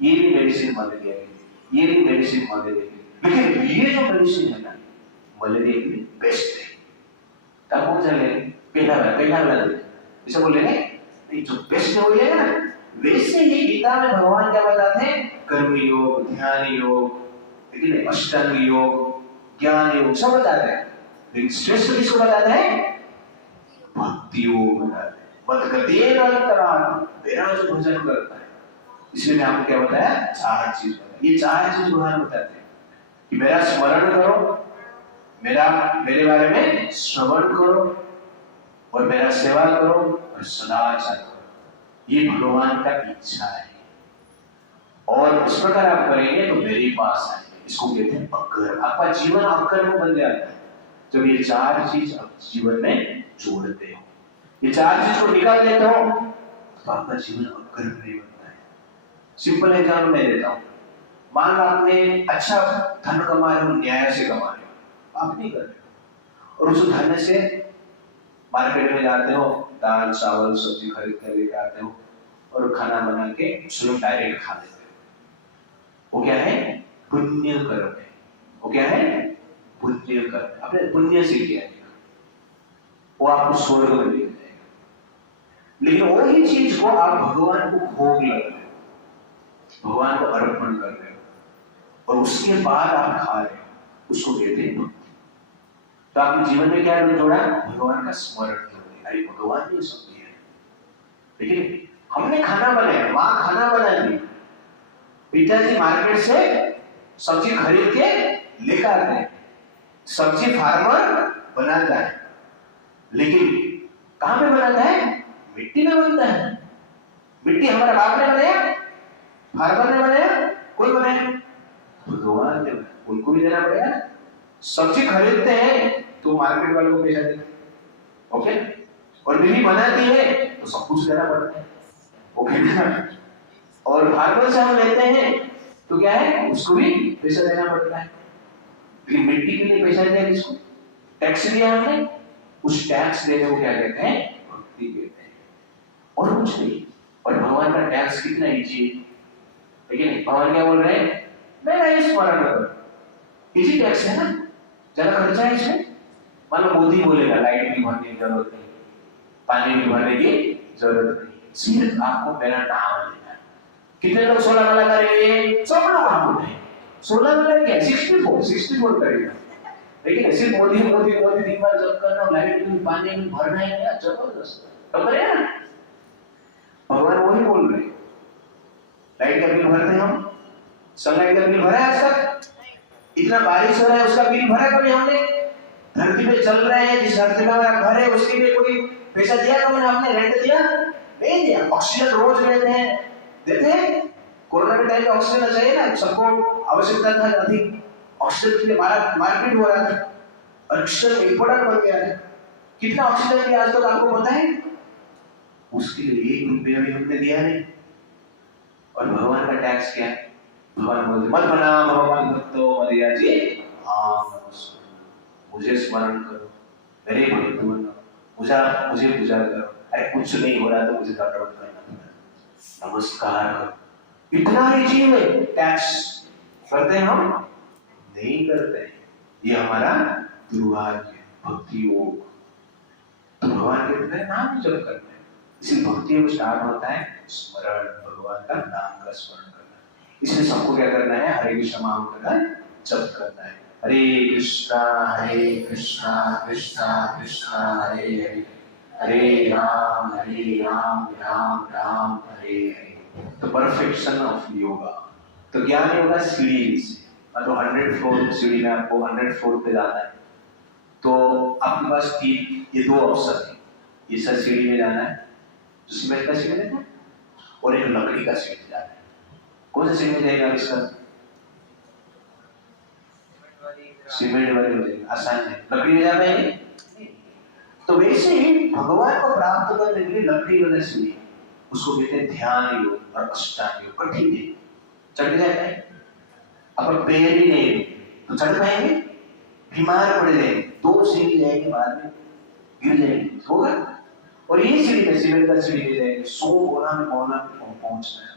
ये भी मेडिसिन मलेरिया की, ये भी मेडिसिन मलेरिया की, लेकिन ये जो मेडिसिन है ना मलेरिया के लिए बेस्ट है। तब कौन सा लेंगे? पहला वाला इसे बोलेंगे नहीं, जो बेस्ट हो गया ना। वैसे ही गीता में भगवान क्या बताते हैं? कर्म योग, ध्यान योग, लेकिन अष्टांग योग, ज्ञान योग सब बताते हैं, लेकिन श्रेष्ठ किसको बताते हैं? भक्ति योग बताते हैं। मद्गतेन अंतरात्मा, मेरा जो भजन करता है। इसलिए मैं आपको क्या बताया, 4 चीज बताया। ये 4 चीज भगवान बताते हैं कि मेरा स्मरण करो, मेरे बारे में श्रवण करो और मेरा सेवा करो और सदाचार करो। ये भगवान का इच्छा है और इस प्रकार आप करेंगे तो मेरे पास आएंगे। इसको कहते हैं अक्कर। आपका जीवन अक्कर में बन जाता है जब ये 4 चीज आप जीवन में जोड़ते हो। ये 4 चीज को निकाल देते हो तो आपका जीवन अक्कर में नहीं बनता है। सिंपल एग्जाम्पल मैं देता हूँ। मान लो आपने अच्छा धन कमा रहे हो, न्याय से कमा रहे हो, आप नहीं कर रहे हो, और उस धन से मार्केट में जाते हो, दाल चावल सब्जी खरीद कर लेके आते हो और खाना बना के उसको डायरेक्ट खा लेते हो। वो क्या है? पुण्य कर्म है। वो क्या है? पुण्य कर्म। आपने पुण्य से किया है, वो आपको स्वर्ग में ले जाएगा। लेकिन वही चीज को आप भगवान को भोग लगा रहे हो, भगवान को अर्पण कर रहे हो और उसके बाद आप खा रहे हो, उसको कहते हैं भक्ति। तो आपके जीवन में क्या जोड़ा? भगवान का स्मरण जोड़ दिया। अरे भगवान ने सब दिया है, लेकिन हमने खाना बनाया, माँ खाना बना दी, पिताजी मार्केट से सब्जी खरीद के लेकर आते हैं, सब्जी फार्मर बनाता है, लेकिन कहां पे बनाता है? मिट्टी में बनता है। मिट्टी हमारा बाप ने बनाया, फार्मर ने बनाया, कोई बनाया? भगवान ने बनाया। उनको भी देना पड़ेगा। सब्जी खरीदते हैं तो मार्केट वालों को पैसा देते हैं, ओके, और बीवी बनाती है तो सब कुछ देना पड़ता है, ओके ना? और फार्मर से हम लेते हैं तो क्या है? उसको भी पैसा देना पड़ता है। लेकिन मिट्टी के लिए पैसा दिया किसको? टैक्स दिया हमने। उस टैक्स देने को क्या कहते हैं? भक्ति कहते हैं, और कुछ नहीं। और भगवान का टैक्स कितना इजी है, लेकिन भगवान क्या बोल रहे हैं? मेरा ही स्मरण करो। इजी टैक्स है ना, ज्यादा खर्चा है इसमें। मान लो मोदी बोलेगा लाइट भी भरने की जरूरत नहीं, पानी भी भरने की जरूरत नहीं, सिर्फ आपको मेरा नाम लेना है। कितने लोग 16 वाला करेंगे? सब लोग आप बोले 16 वाला क्या? 64 करेगा। लेकिन सिर्फ मोदी दिन भर जब करना, लाइट भी पानी भी भरना है क्या? जबरदस्त। तब करेगा ना। भगवान वही बोल रहे हैं। लाइट का बिल भरते हैं हम, सनलाइट का बिल भरा है आज तक? इतना बारिश हो रहा है उसका बिल भरा कभी हमने? धरती पे चल रहे हैं, जिस धरती में हमारा घर है उसके लिए कोई पैसा दिया कभी आपने? रेंट दिया? नहीं दिया। ऑक्सीजन रोज लेते हैं, देते हैं। कोरोना के टाइम में ऑक्सीजन चाहिए ना, सबको आवश्यकता था अधिक ऑक्सीजन के लिए, मार्केट हो रहा था, ऑक्सीजन इंपॉर्टेंट बन गया है। कितना ऑक्सीजन दिया आज तक आपको पता है? उसके लिए 1 रुपया भी हमने दिया नहीं। और भगवान का टैक्स क्या है? भगवान बोलते मत बना भगवान भक्तो मदिरा जी, मुझे स्मरण करो, मेरे भक्त बनो, मुझे पूजा करो। अरे कुछ नहीं हो रहा तो मुझे दंडवत करना पड़ता, नमस्कार करो। इतना इजी है। टैक्स करते हैं हम? नहीं करते हैं। ये हमारा दुर्भाग्य है। भक्ति योग तो भगवान कहते हैं नाम जप करते हैं। इसी भक्ति में स्टार्ट होता है स्मरण, भगवान का नाम का स्मरण करना। इसलिए सबको क्या करना है? हरे कृष्ण महामंत्र का जप करना है। हरे कृष्णा कृष्णा कृष्णा हरे हरे, हरे राम राम राम हरे हरे। तो परफेक्शन ऑफ योगा। तो ज्ञान योगा सीढ़ी से, मतलब 100 फ्लोर सीढ़ी में आपको 100 फ्लोर पे जाना है तो आपके पास ये 2 ऑप्शन है। ये सर सीढ़ी में जाना है, जो सीमेंट का सीढ़ी है, और एक लकड़ी का सीढ़ी जाना है। कौन सा सीढ़ी में जाएगा? इसका सीमेंट वाली हो जाएगी, आसान है। लकड़ी में जाना है। तो वैसे ही भगवान को प्राप्त करने के लिए लकड़ी वाला सीढ़ी, उसको कहते हैं ध्यान योग और अष्टांग योग। कठिन है, चढ़ जाता है। अब पैर ही नहीं तो चढ़ पाएंगे? बीमार पड़ जाएंगे, 2 सीढ़ी जाएंगे, बाद में गिर जाएंगे, होगा। और ये सीढ़ी में सीमेंट का सीढ़ी में जाएंगे, 100 कोना में पहुंचना है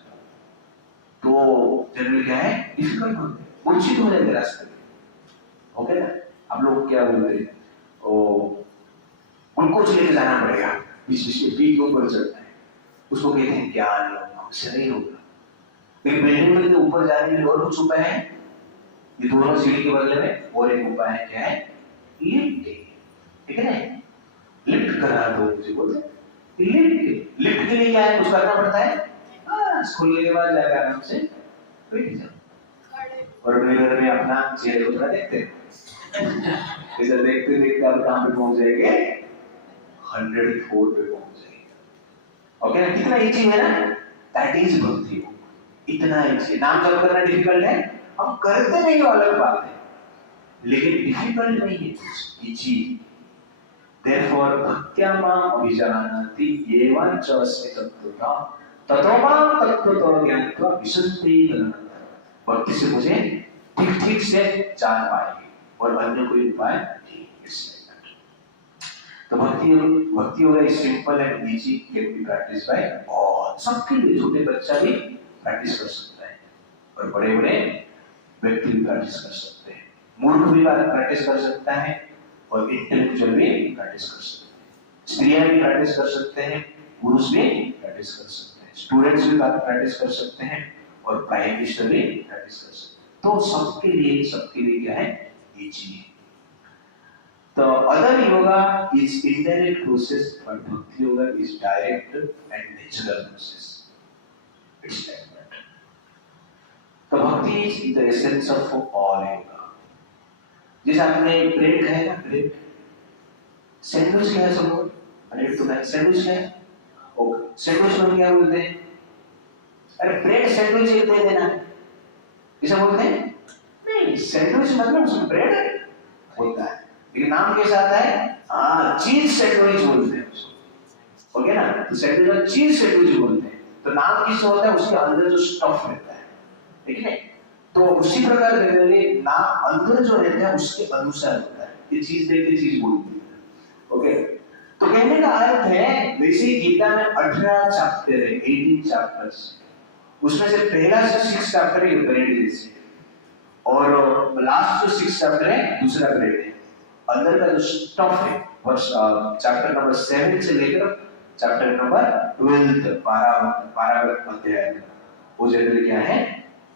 तो जनरली क्या है? डिफिकल्ट होता है, मूर्छित हो जाते रास्ते में, ओके ना? आप लोग क्या बोल रहे हैं? ग्लूकोज लेके जाना पड़ेगा, बीच में पीठ के ऊपर चढ़ना है, उसको कहते हैं ज्ञान योग। हमसे नहीं होगा। लेकिन बिल्डिंग में ऊपर जाने के लिए और कुछ उपाय है। ये दोनों सीढ़ी के बदले में और एक उपाय है, क्या है? लिफ्टिंग, ठीक है ना? लिफ्ट करा दो, मुझे बोलते लिफ्ट के लिए क्या है? कुछ करना पड़ता है, बस खुलने के बाद जाकर आराम से बैठ जाओ खड़े और मिरर में अपना चेहरे को थोड़ा देखते हैं। इसे देखते देखते आप कहाँ पे पहुंच जाएंगे, 104 पे पहुंच जाएंगे। ओके ना, कितना इजी है ना, दैट इज भक्ति योग, इतना इजी। नाम जप करना डिफिकल्ट है, हम करते नहीं, अलग बात है, लेकिन डिफिकल्ट नहीं है, इजी। Therefore भक्त्या माम अभिजानाति येवं च अस्मि तत्त्वता ततो माम तत्त्वतो ज्ञात्वा विशुद्धि तदनन्तरम्। भक्ति से मुझे ठीक ठीक से जान पाएंगे और अन्य कोई उपाय नहीं। तो भक्ति योग is simple and easy, can be practice by all, सबके लिए। छोटे बच्चा भी प्रैक्टिस कर सकता है और बड़े बड़े व्यक्ति भी प्रैक्टिस कर सकते हैं, मूर्ख भी प्रैक्टिस कर सकता है और इंटेलेक्चुअल भी प्रैक्टिस कर सकते हैं, स्त्रियां भी प्रैक्टिस कर सकते हैं, पुरुष भी प्रैक्टिस कर सकते हैं, स्टूडेंट्स भी प्रैक्टिस कर सकते हैं और प्राइम मिनिस्टर भी प्रैक्टिस कर सकते हैं। तो सबके लिए क्या है, इजी है। तो other yoga is indirect process, but bhakti yoga is direct and natural process, it's like that. तो bhakti is the essence of all yoga. जैसे आपने ब्रेड खाया ना, ब्रेड सैंडविच क्या है, सब लोग ब्रेड तो खाया, सैंडविच क्या है, ओके सैंडविच में क्या बोलते हैं, अरे ब्रेड सैंडविच एक दे देना, ऐसा बोलते हैं नहीं, सैंडविच मतलब उसमें ब्रेड होता है, लेकिन नाम कैसा आता है, हाँ चीज सैंडविच बोलते हैं उसको, ओके ना, तो सैंडविच में चीज सैंडविच बोलते हैं। तो नाम किससे होता है, उसके अंदर जो स्टफ रहता है, ठीक है। तो उसी प्रकार नाम अंदर जो रहता है उसके अनुसार होता है, ये चीज देख के चीज बोलती है, ओके। तो कहने का अर्थ है, वैसे ही गीता में 18 चैप्टर है, 18 चैप्टर्स, उसमें से पहला से 6 चैप्टर है ब्रेड जैसे, और लास्ट जो 6 चैप्टर है दूसरा ब्रेड है। अंदर का जो स्टफ है चैप्टर नंबर 7 से लेकर चैप्टर नंबर 12 12 अध्याय, वो जनरली क्या है,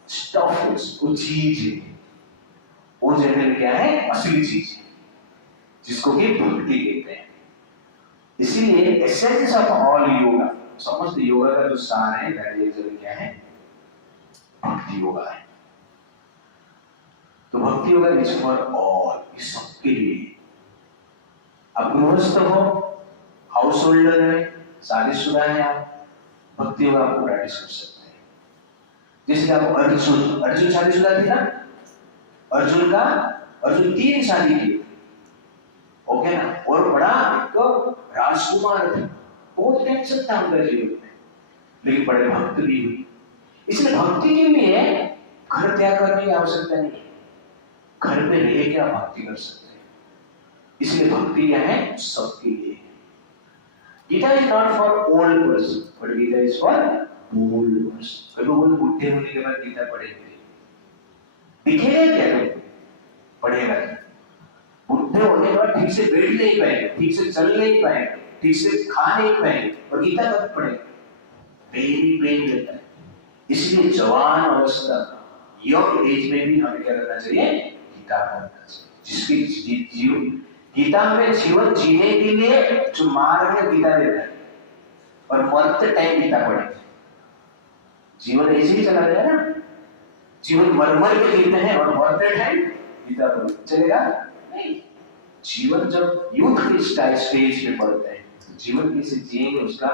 स्टफ, वो चीज है, वो जनरली क्या है, असली चीज, जिसको कि भक्ति कहते हैं। इसीलिए एसेंस ऑफ ऑल योगा, समस्त योगा का जो सार है दैट इज क्या है, भक्ति योगा है। तो भक्ति योगा इज फॉर ऑल, इस सबके लिए। आप गृहस्थ हो, हाउस होल्डर है, शादीशुदा है, आप भक्ति योगा आपको प्रैक्टिस कर सकते हैं। जैसे आप अर्जुन शादीशुदा थी ना, अर्जुन 3 शादी की, ओके ना, और बड़ा एक राजकुमार था, बहुत टेंशन था उनका जीवन में, लेकिन बड़े भक्त भी हुए। इसलिए भक्ति के लिए घर त्याग करने की आवश्यकता नहीं है, घर पे रह के आप भक्ति कर सकते हैं। इसलिए भक्ति क्या है, सबके लिए। Gita is not for old person, but Gita is for old person. कभी वो बुढ़े होने के बाद गीता पढ़ेंगे, दिखेगा क्या, तो पढ़ेगा, बुढ़े होने के बाद ठीक से बैठ नहीं पाएंगे, ठीक से चल नहीं पाएंगे, ठीक से खा नहीं पाएंगे, और गीता कब पढ़ेंगे, पेन रहता है। इसलिए जवान अवस्था, यंग एज में भी हमें क्या करना चाहिए, गीता पढ़ना चाहिए। जिसकी गीता में जीवन जीने के लिए जो मार्ग है गीता देता है, और मरते टाइम गीता पढ़े। जीवन ऐसे ही चला जाए ना, जीवन मर के जीते हैं और मरते टाइम गीता पढ़े, चलेगा नहीं। जीवन जब यूथ के स्टेज पे पढ़ते हैं, जीवन कैसे जिएंगे उसका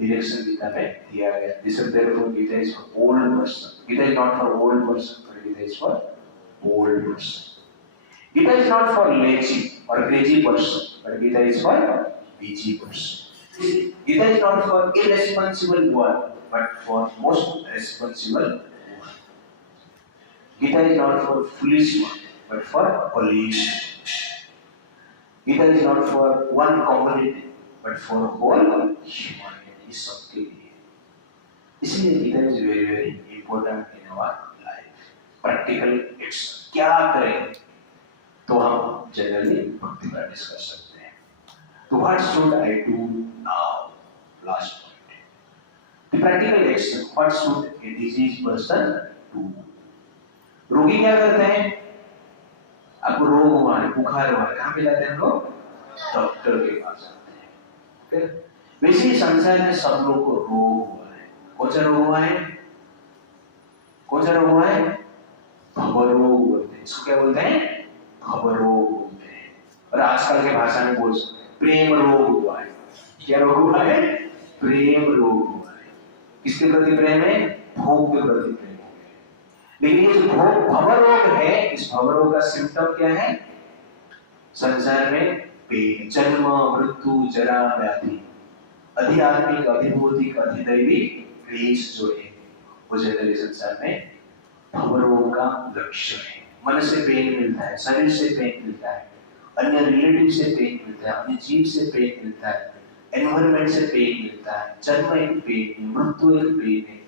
डायरेक्शन गीता में दिया गया। This is therefore Gita is for old person, Gita is not for old person, but Gita is for old person. Gita is not for lazy or crazy person, but Gita is for busy person. Gita is not for irresponsible one, but for most responsible one. Gita is not for foolish one, but for police. Gita is not for one community, but for whole humanity, सबके लिए। इसलिए Gita is very very important in our life. Practical action क्या करें तो हम generally भक्ति practice कर सकते हैं। तो what should I do now, last point, the practical action, what should a disease person do. रोगी क्या करते हैं, आपको रोग हुआ है, बुखार हुआ है, कहाँ पे जाते हैं लोग, डॉक्टर के पास जाते हैं। फिर वैसे ही संसार में सब लोग को रोग हुआ है, कौन सा रोग हुआ है? कौन सा रोग हुआ है? भवरोग बोलते हैं इसको। क्या बोलते हैं? भवरोग बोलते हैं। और आजकल के भाषा में बोल सकते हैं प्रेम रोग हुआ है। क्या रोग हुआ है? प्रेम रोग हुआ है। किसके प्रति प्रेम है? भोग के प्रति प्रेम हो गया। लेकिन ये जो भवरोग है, इस भवरोग का सिम्टम क्या है? संसार में पेन, जन्म, मृत्यु, जरा, व्याधि, अधिआत्मिक, अधिभौतिक, अधिदैविक क्लेश जो है वो जनरली संसार में भवरोग का लक्षण है। मन से पेन मिलता है, शरीर से पेन मिलता है, अन्य रिलेटिव से पेन मिलता है, अन्य जीव से पेन मिलता है, एनवायरमेंट से पेन मिलता है। जन्म एक पेन है, मृत्यु एक पेन है,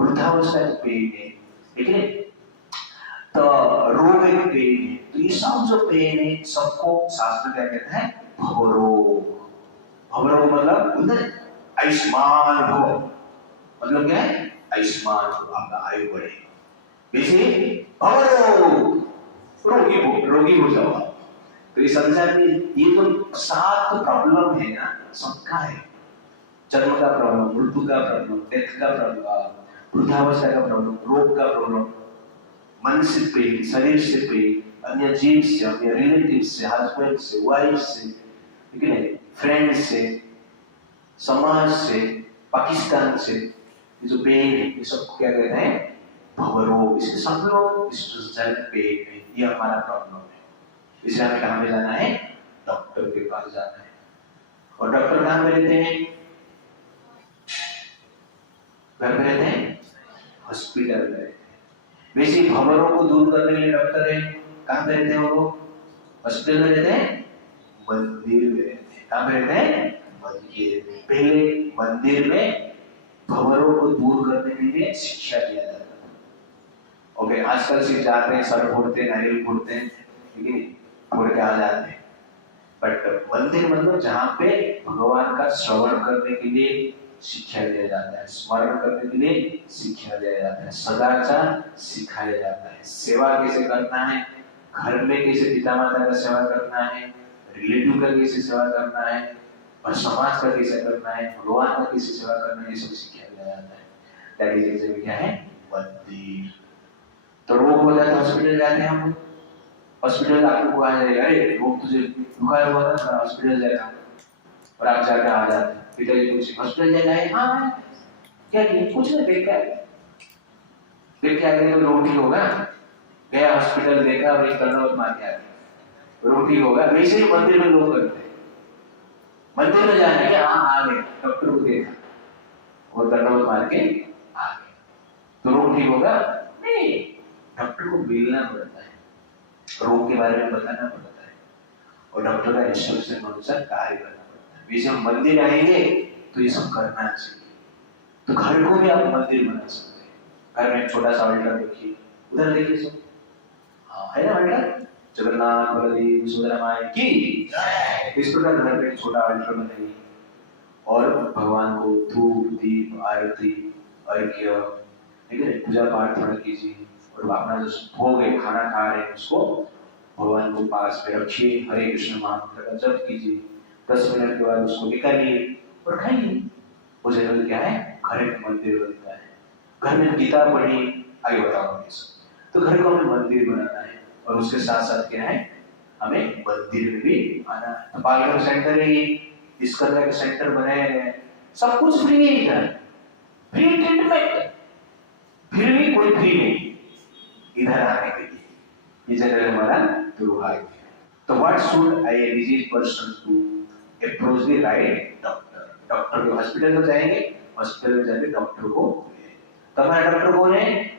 वृद्धावस्था एक पेन है, ठीक है? तो रोग एक पेन है। तो ये सब जो पेन है सबको शास्त्र क्या कहता है? भवरोग। भवरोग मतलब आयुष्मान भव, मतलब क्या है? आयुष्मान भव, आपका आयु बढ़े। वैसे भवरोग, रोगी हो जाओ। तो इस संसार में ये तो 7 प्रॉब्लम है ना, सबका है। जन्म का प्रॉब्लम, मृत्यु का प्रॉब्लम, डेथ का प्रॉब्लम, वृद्धावस्था का प्रॉब्लम, रोग का प्रॉब्लम, मन से पेन, शरीर से पेन, अन्य जीव से, अन्य रिलेटिव से, हस्बैंड से, वाइफ से, ठीक है, फ्रेंड से, समाज से, पाकिस्तान से, ये जो पेन है ये सबको क्या कहते हैं? भवरोग। इसके सब लोग इस संसार में पेन है, ये हमारा प्रॉब्लम है। इसलिए हमें कहाँ पे जाना है? डॉक्टर के पास जाना है। और डॉक्टर कहाँ पे रहते हैं? घर में रहते हैं? हॉस्पिटल में रहते हैं। वैसे भवरोग को दूर करने के लिए डॉक्टर है, कहाँ पे रहते हैं वो लोग? हॉस्पिटल में रहते हैं, मंदिर में रहते हैं। कहाँ पे रहते हैं? मंदिर में। पहले मंदिर में भवरोग को दूर करने के लिए शिक्षा दिया जाता था। ओके, आजकल सिर्फ जाते हैं, सर फोड़ते हैं, नारियल फोड़ते हैं, ठीक है, फोड़ के आ जाते हैं। बट मंदिर मतलब जहाँ पे भगवान का श्रवण करने के लिए शिक्षा दिया जाता है, स्मरण करने के लिए शिक्षा दिया जाता है, सदाचार सिखाया जाता है, सेवा कैसे करना है, घर में कैसे पिता माता का सेवा करना है, रिलेटिव का कैसे सेवा करना है, और समाज का कैसे करना है, भगवान का कैसे सेवा करना है, ये सब सिखाया दिया जाता है। दैट इज एक्चुअली क्या है? मंदिर। तो रोग हो जाता है, हॉस्पिटल जाते हैं हम। हॉस्पिटल आपको आ जाएगा, अरे रोग तुझे बुखार हुआ था, हॉस्पिटल जाएगा, और आप जाकर आ जाते हैं। पिताजी पूछे हॉस्पिटल जाए? हाँ, क्या किया? कुछ नहीं, देख के आ गए तो रोग ठीक होगा। गया हॉस्पिटल, देखा और एक दंडवत मार के आ गया, रोग ठीक होगा। वैसे ही मंदिर में लोग करते हैं, मंदिर में जाने के हाँ आ गए, डॉक्टर को देखा और दंडवत मार के आ गए, तो रोग ठीक होगा? नहीं, डॉक्टर को मिलना पड़ता है, रोग के बारे में बताना पड़ता है, और डॉक्टर का इंस्ट्रक्शन अनुसार कार्य करना पड़ता है। वैसे हम मंदिर आएंगे तो ये सब करना चाहिए। तो घर को भी आप मंदिर बना सकते हैं। घर में छोटा सा अल्टर देखिए, उधर देखिए सब, हाँ है ना अल्टर? जगन्नाथ बलदेव सुभद्रा माई की इस प्रकार घर में छोटा अल्टर बनाइए और भगवान को धूप, दीप, आरती, अर्घ्य, ठीक है, पूजा पाठ थोड़ा कीजिए, और अपना जो भोग है, खाना खा रहे हैं, उसको भगवान को पास में रखिए, हरे कृष्ण महामंत्र का जप कीजिए, 10 मिनट के बाद उसको निकालिए और खाइए। वो जनरल क्या है? घर एक मंदिर बनता है। घर में गीता पढ़िए, आगे बताऊंगा इसको। तो घर को हमें मंदिर बनाना है, और उसके साथ साथ क्या है? हमें मंदिर में भी आना है। तो पालघर सेंटर ही इस तरह के सेंटर बनाए गए, सब कुछ फ्री है इधर, फ्री ट्रीटमेंट, फिर भी कोई फ्री नहीं इधर आने के लिए। ये जनरल हमारा दुर्भाग्य है। तो what should I disease person to approach the right doctor? Doctor को हॉस्पिटल में जाएंगे, हॉस्पिटल में जाके डॉक्टर को तो हमारा डॉक्टर कौन है?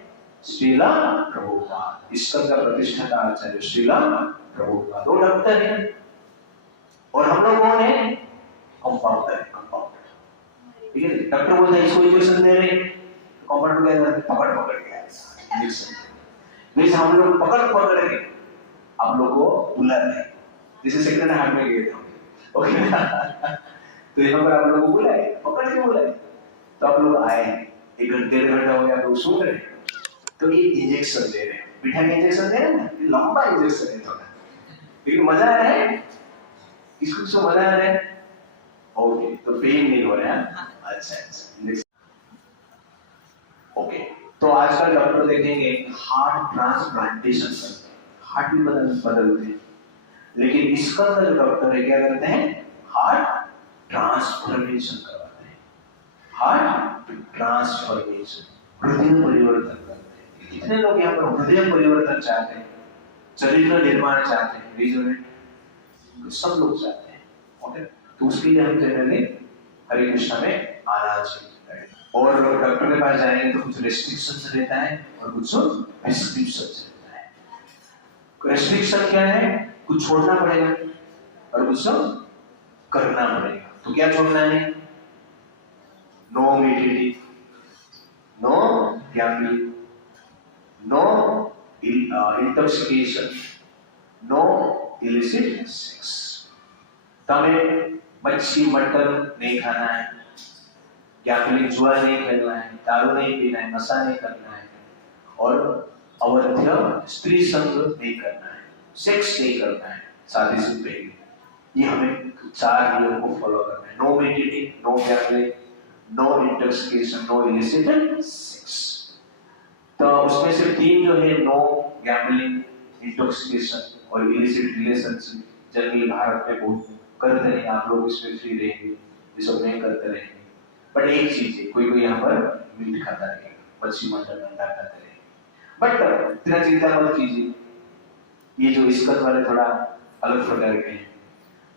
श्रीला प्रभुपाद, ईश्वर का प्रतिष्ठाता आचार्य श्रीला प्रभुपाद, वो डॉक्टर है। और हम लोग कौन है? कंपाउंडर, कंपाउंडर, ठीक है। डॉक्टर बोलते हैं इसको इंजेक्शन दे रहे, कंपाउंडर कहता है पकड़ के इंजेक्शन। वैसे हम लोग पकड़ के आप लोग को बुलाते हैं, जैसे सेकंड हार्ट में गए थे, ओके तो यहाँ पर आप लोग को बुलाए, पकड़ के बुलाए, तो आप लोग आए, 1 घंटे 1.5 घंटा हो गया, आप लोग सो रहे, तो ये इंजेक्शन दे रहे हैं, बिठा के इंजेक्शन दे रहे हैं ना, लंबा इंजेक्शन है थोड़ा, लेकिन मजा आ रहा है, इसको मजा आ रहा है, ओके, तो पेन नहीं हो रहा है। अच्छा, तो आजकल डॉक्टर देखेंगे हार्ट ट्रांसप्लांटेशन करते हैं, हार्ट भी बदलते हैं, लेकिन इसका जो डॉक्टर है क्या करते हैं, हार्ट ट्रांसफॉर्मेशन करवाते हैं, हार्ट ट्रांसफॉर्मेशन, हृदय परिवर्तन करते हैं। कितने लोग यहाँ पर हृदय परिवर्तन चाहते हैं, चरित्र निर्माण चाहते हैं, रीजन सब लोग चाहते हैं। ओके, तो उसके लिए हम जनरली हरे कृष्णा में आना चाहिए। और डॉक्टर के पास जाएंगे तो कुछ रेस्ट्रिक्शंस रहता है और कुछ प्रिस्क्रिप्शंस रहता है। रेस्ट्रिक्शन क्या है, कुछ छोड़ना पड़ेगा और कुछ करना पड़ेगा। तो क्या छोड़ना है, no meditating, no gambling, no intoxication, no illicit sex. तमें मच्छी मटन नहीं खाना है, गैम्बलिंग जुआ नहीं खेलना है, दारू नहीं पीना है, नशा नहीं करना है, और अवैध स्त्री संग नहीं करना है, सेक्स नहीं करना है शादी से पहले। ये हमें 4 नियमों को फॉलो करना है। No meditating, no gambling, no intoxication, no illicit sex. तो उसमें से 3 जो है, नो गैम्बलिंग, इंटॉक्सिकेशन और इलिसिट रिलेशनशिप, जनरली भारत में बहुत करते हैं, आप लोग इसमें फ्री रहेंगे, ये सब नहीं करते रहेंगे। बट एक चीज है, कोई कोई यहाँ पर मीट खाता रहेगा, मच्छी मटन अंडा खाते रहेगा, बट इतना चिंता मत कीजिए। ये जो इस्कत वाले थोड़ा अलग प्रकार के हैं,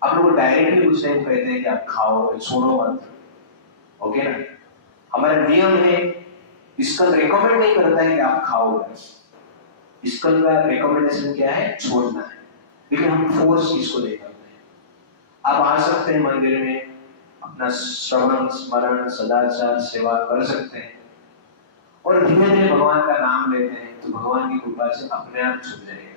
आप लोग डायरेक्टली कुछ नहीं कहते हैं कि आप खाओ, छोड़ो मत, ओके ना। हमारा नियम है, इस्कत रिकमेंड नहीं करता है कि आप खाओ, इस्कत का रिकमेंडेशन क्या है, छोड़ना है, लेकिन हम फोर्स इसको नहीं करते हैं। आप आ सकते हैं मंदिर में, अपना श्रवण स्मरण सदाचार सेवा कर सकते हैं, और धीरे धीरे भगवान का नाम लेते हैं तो भगवान की कृपा से अपने आप छूट जाएगा।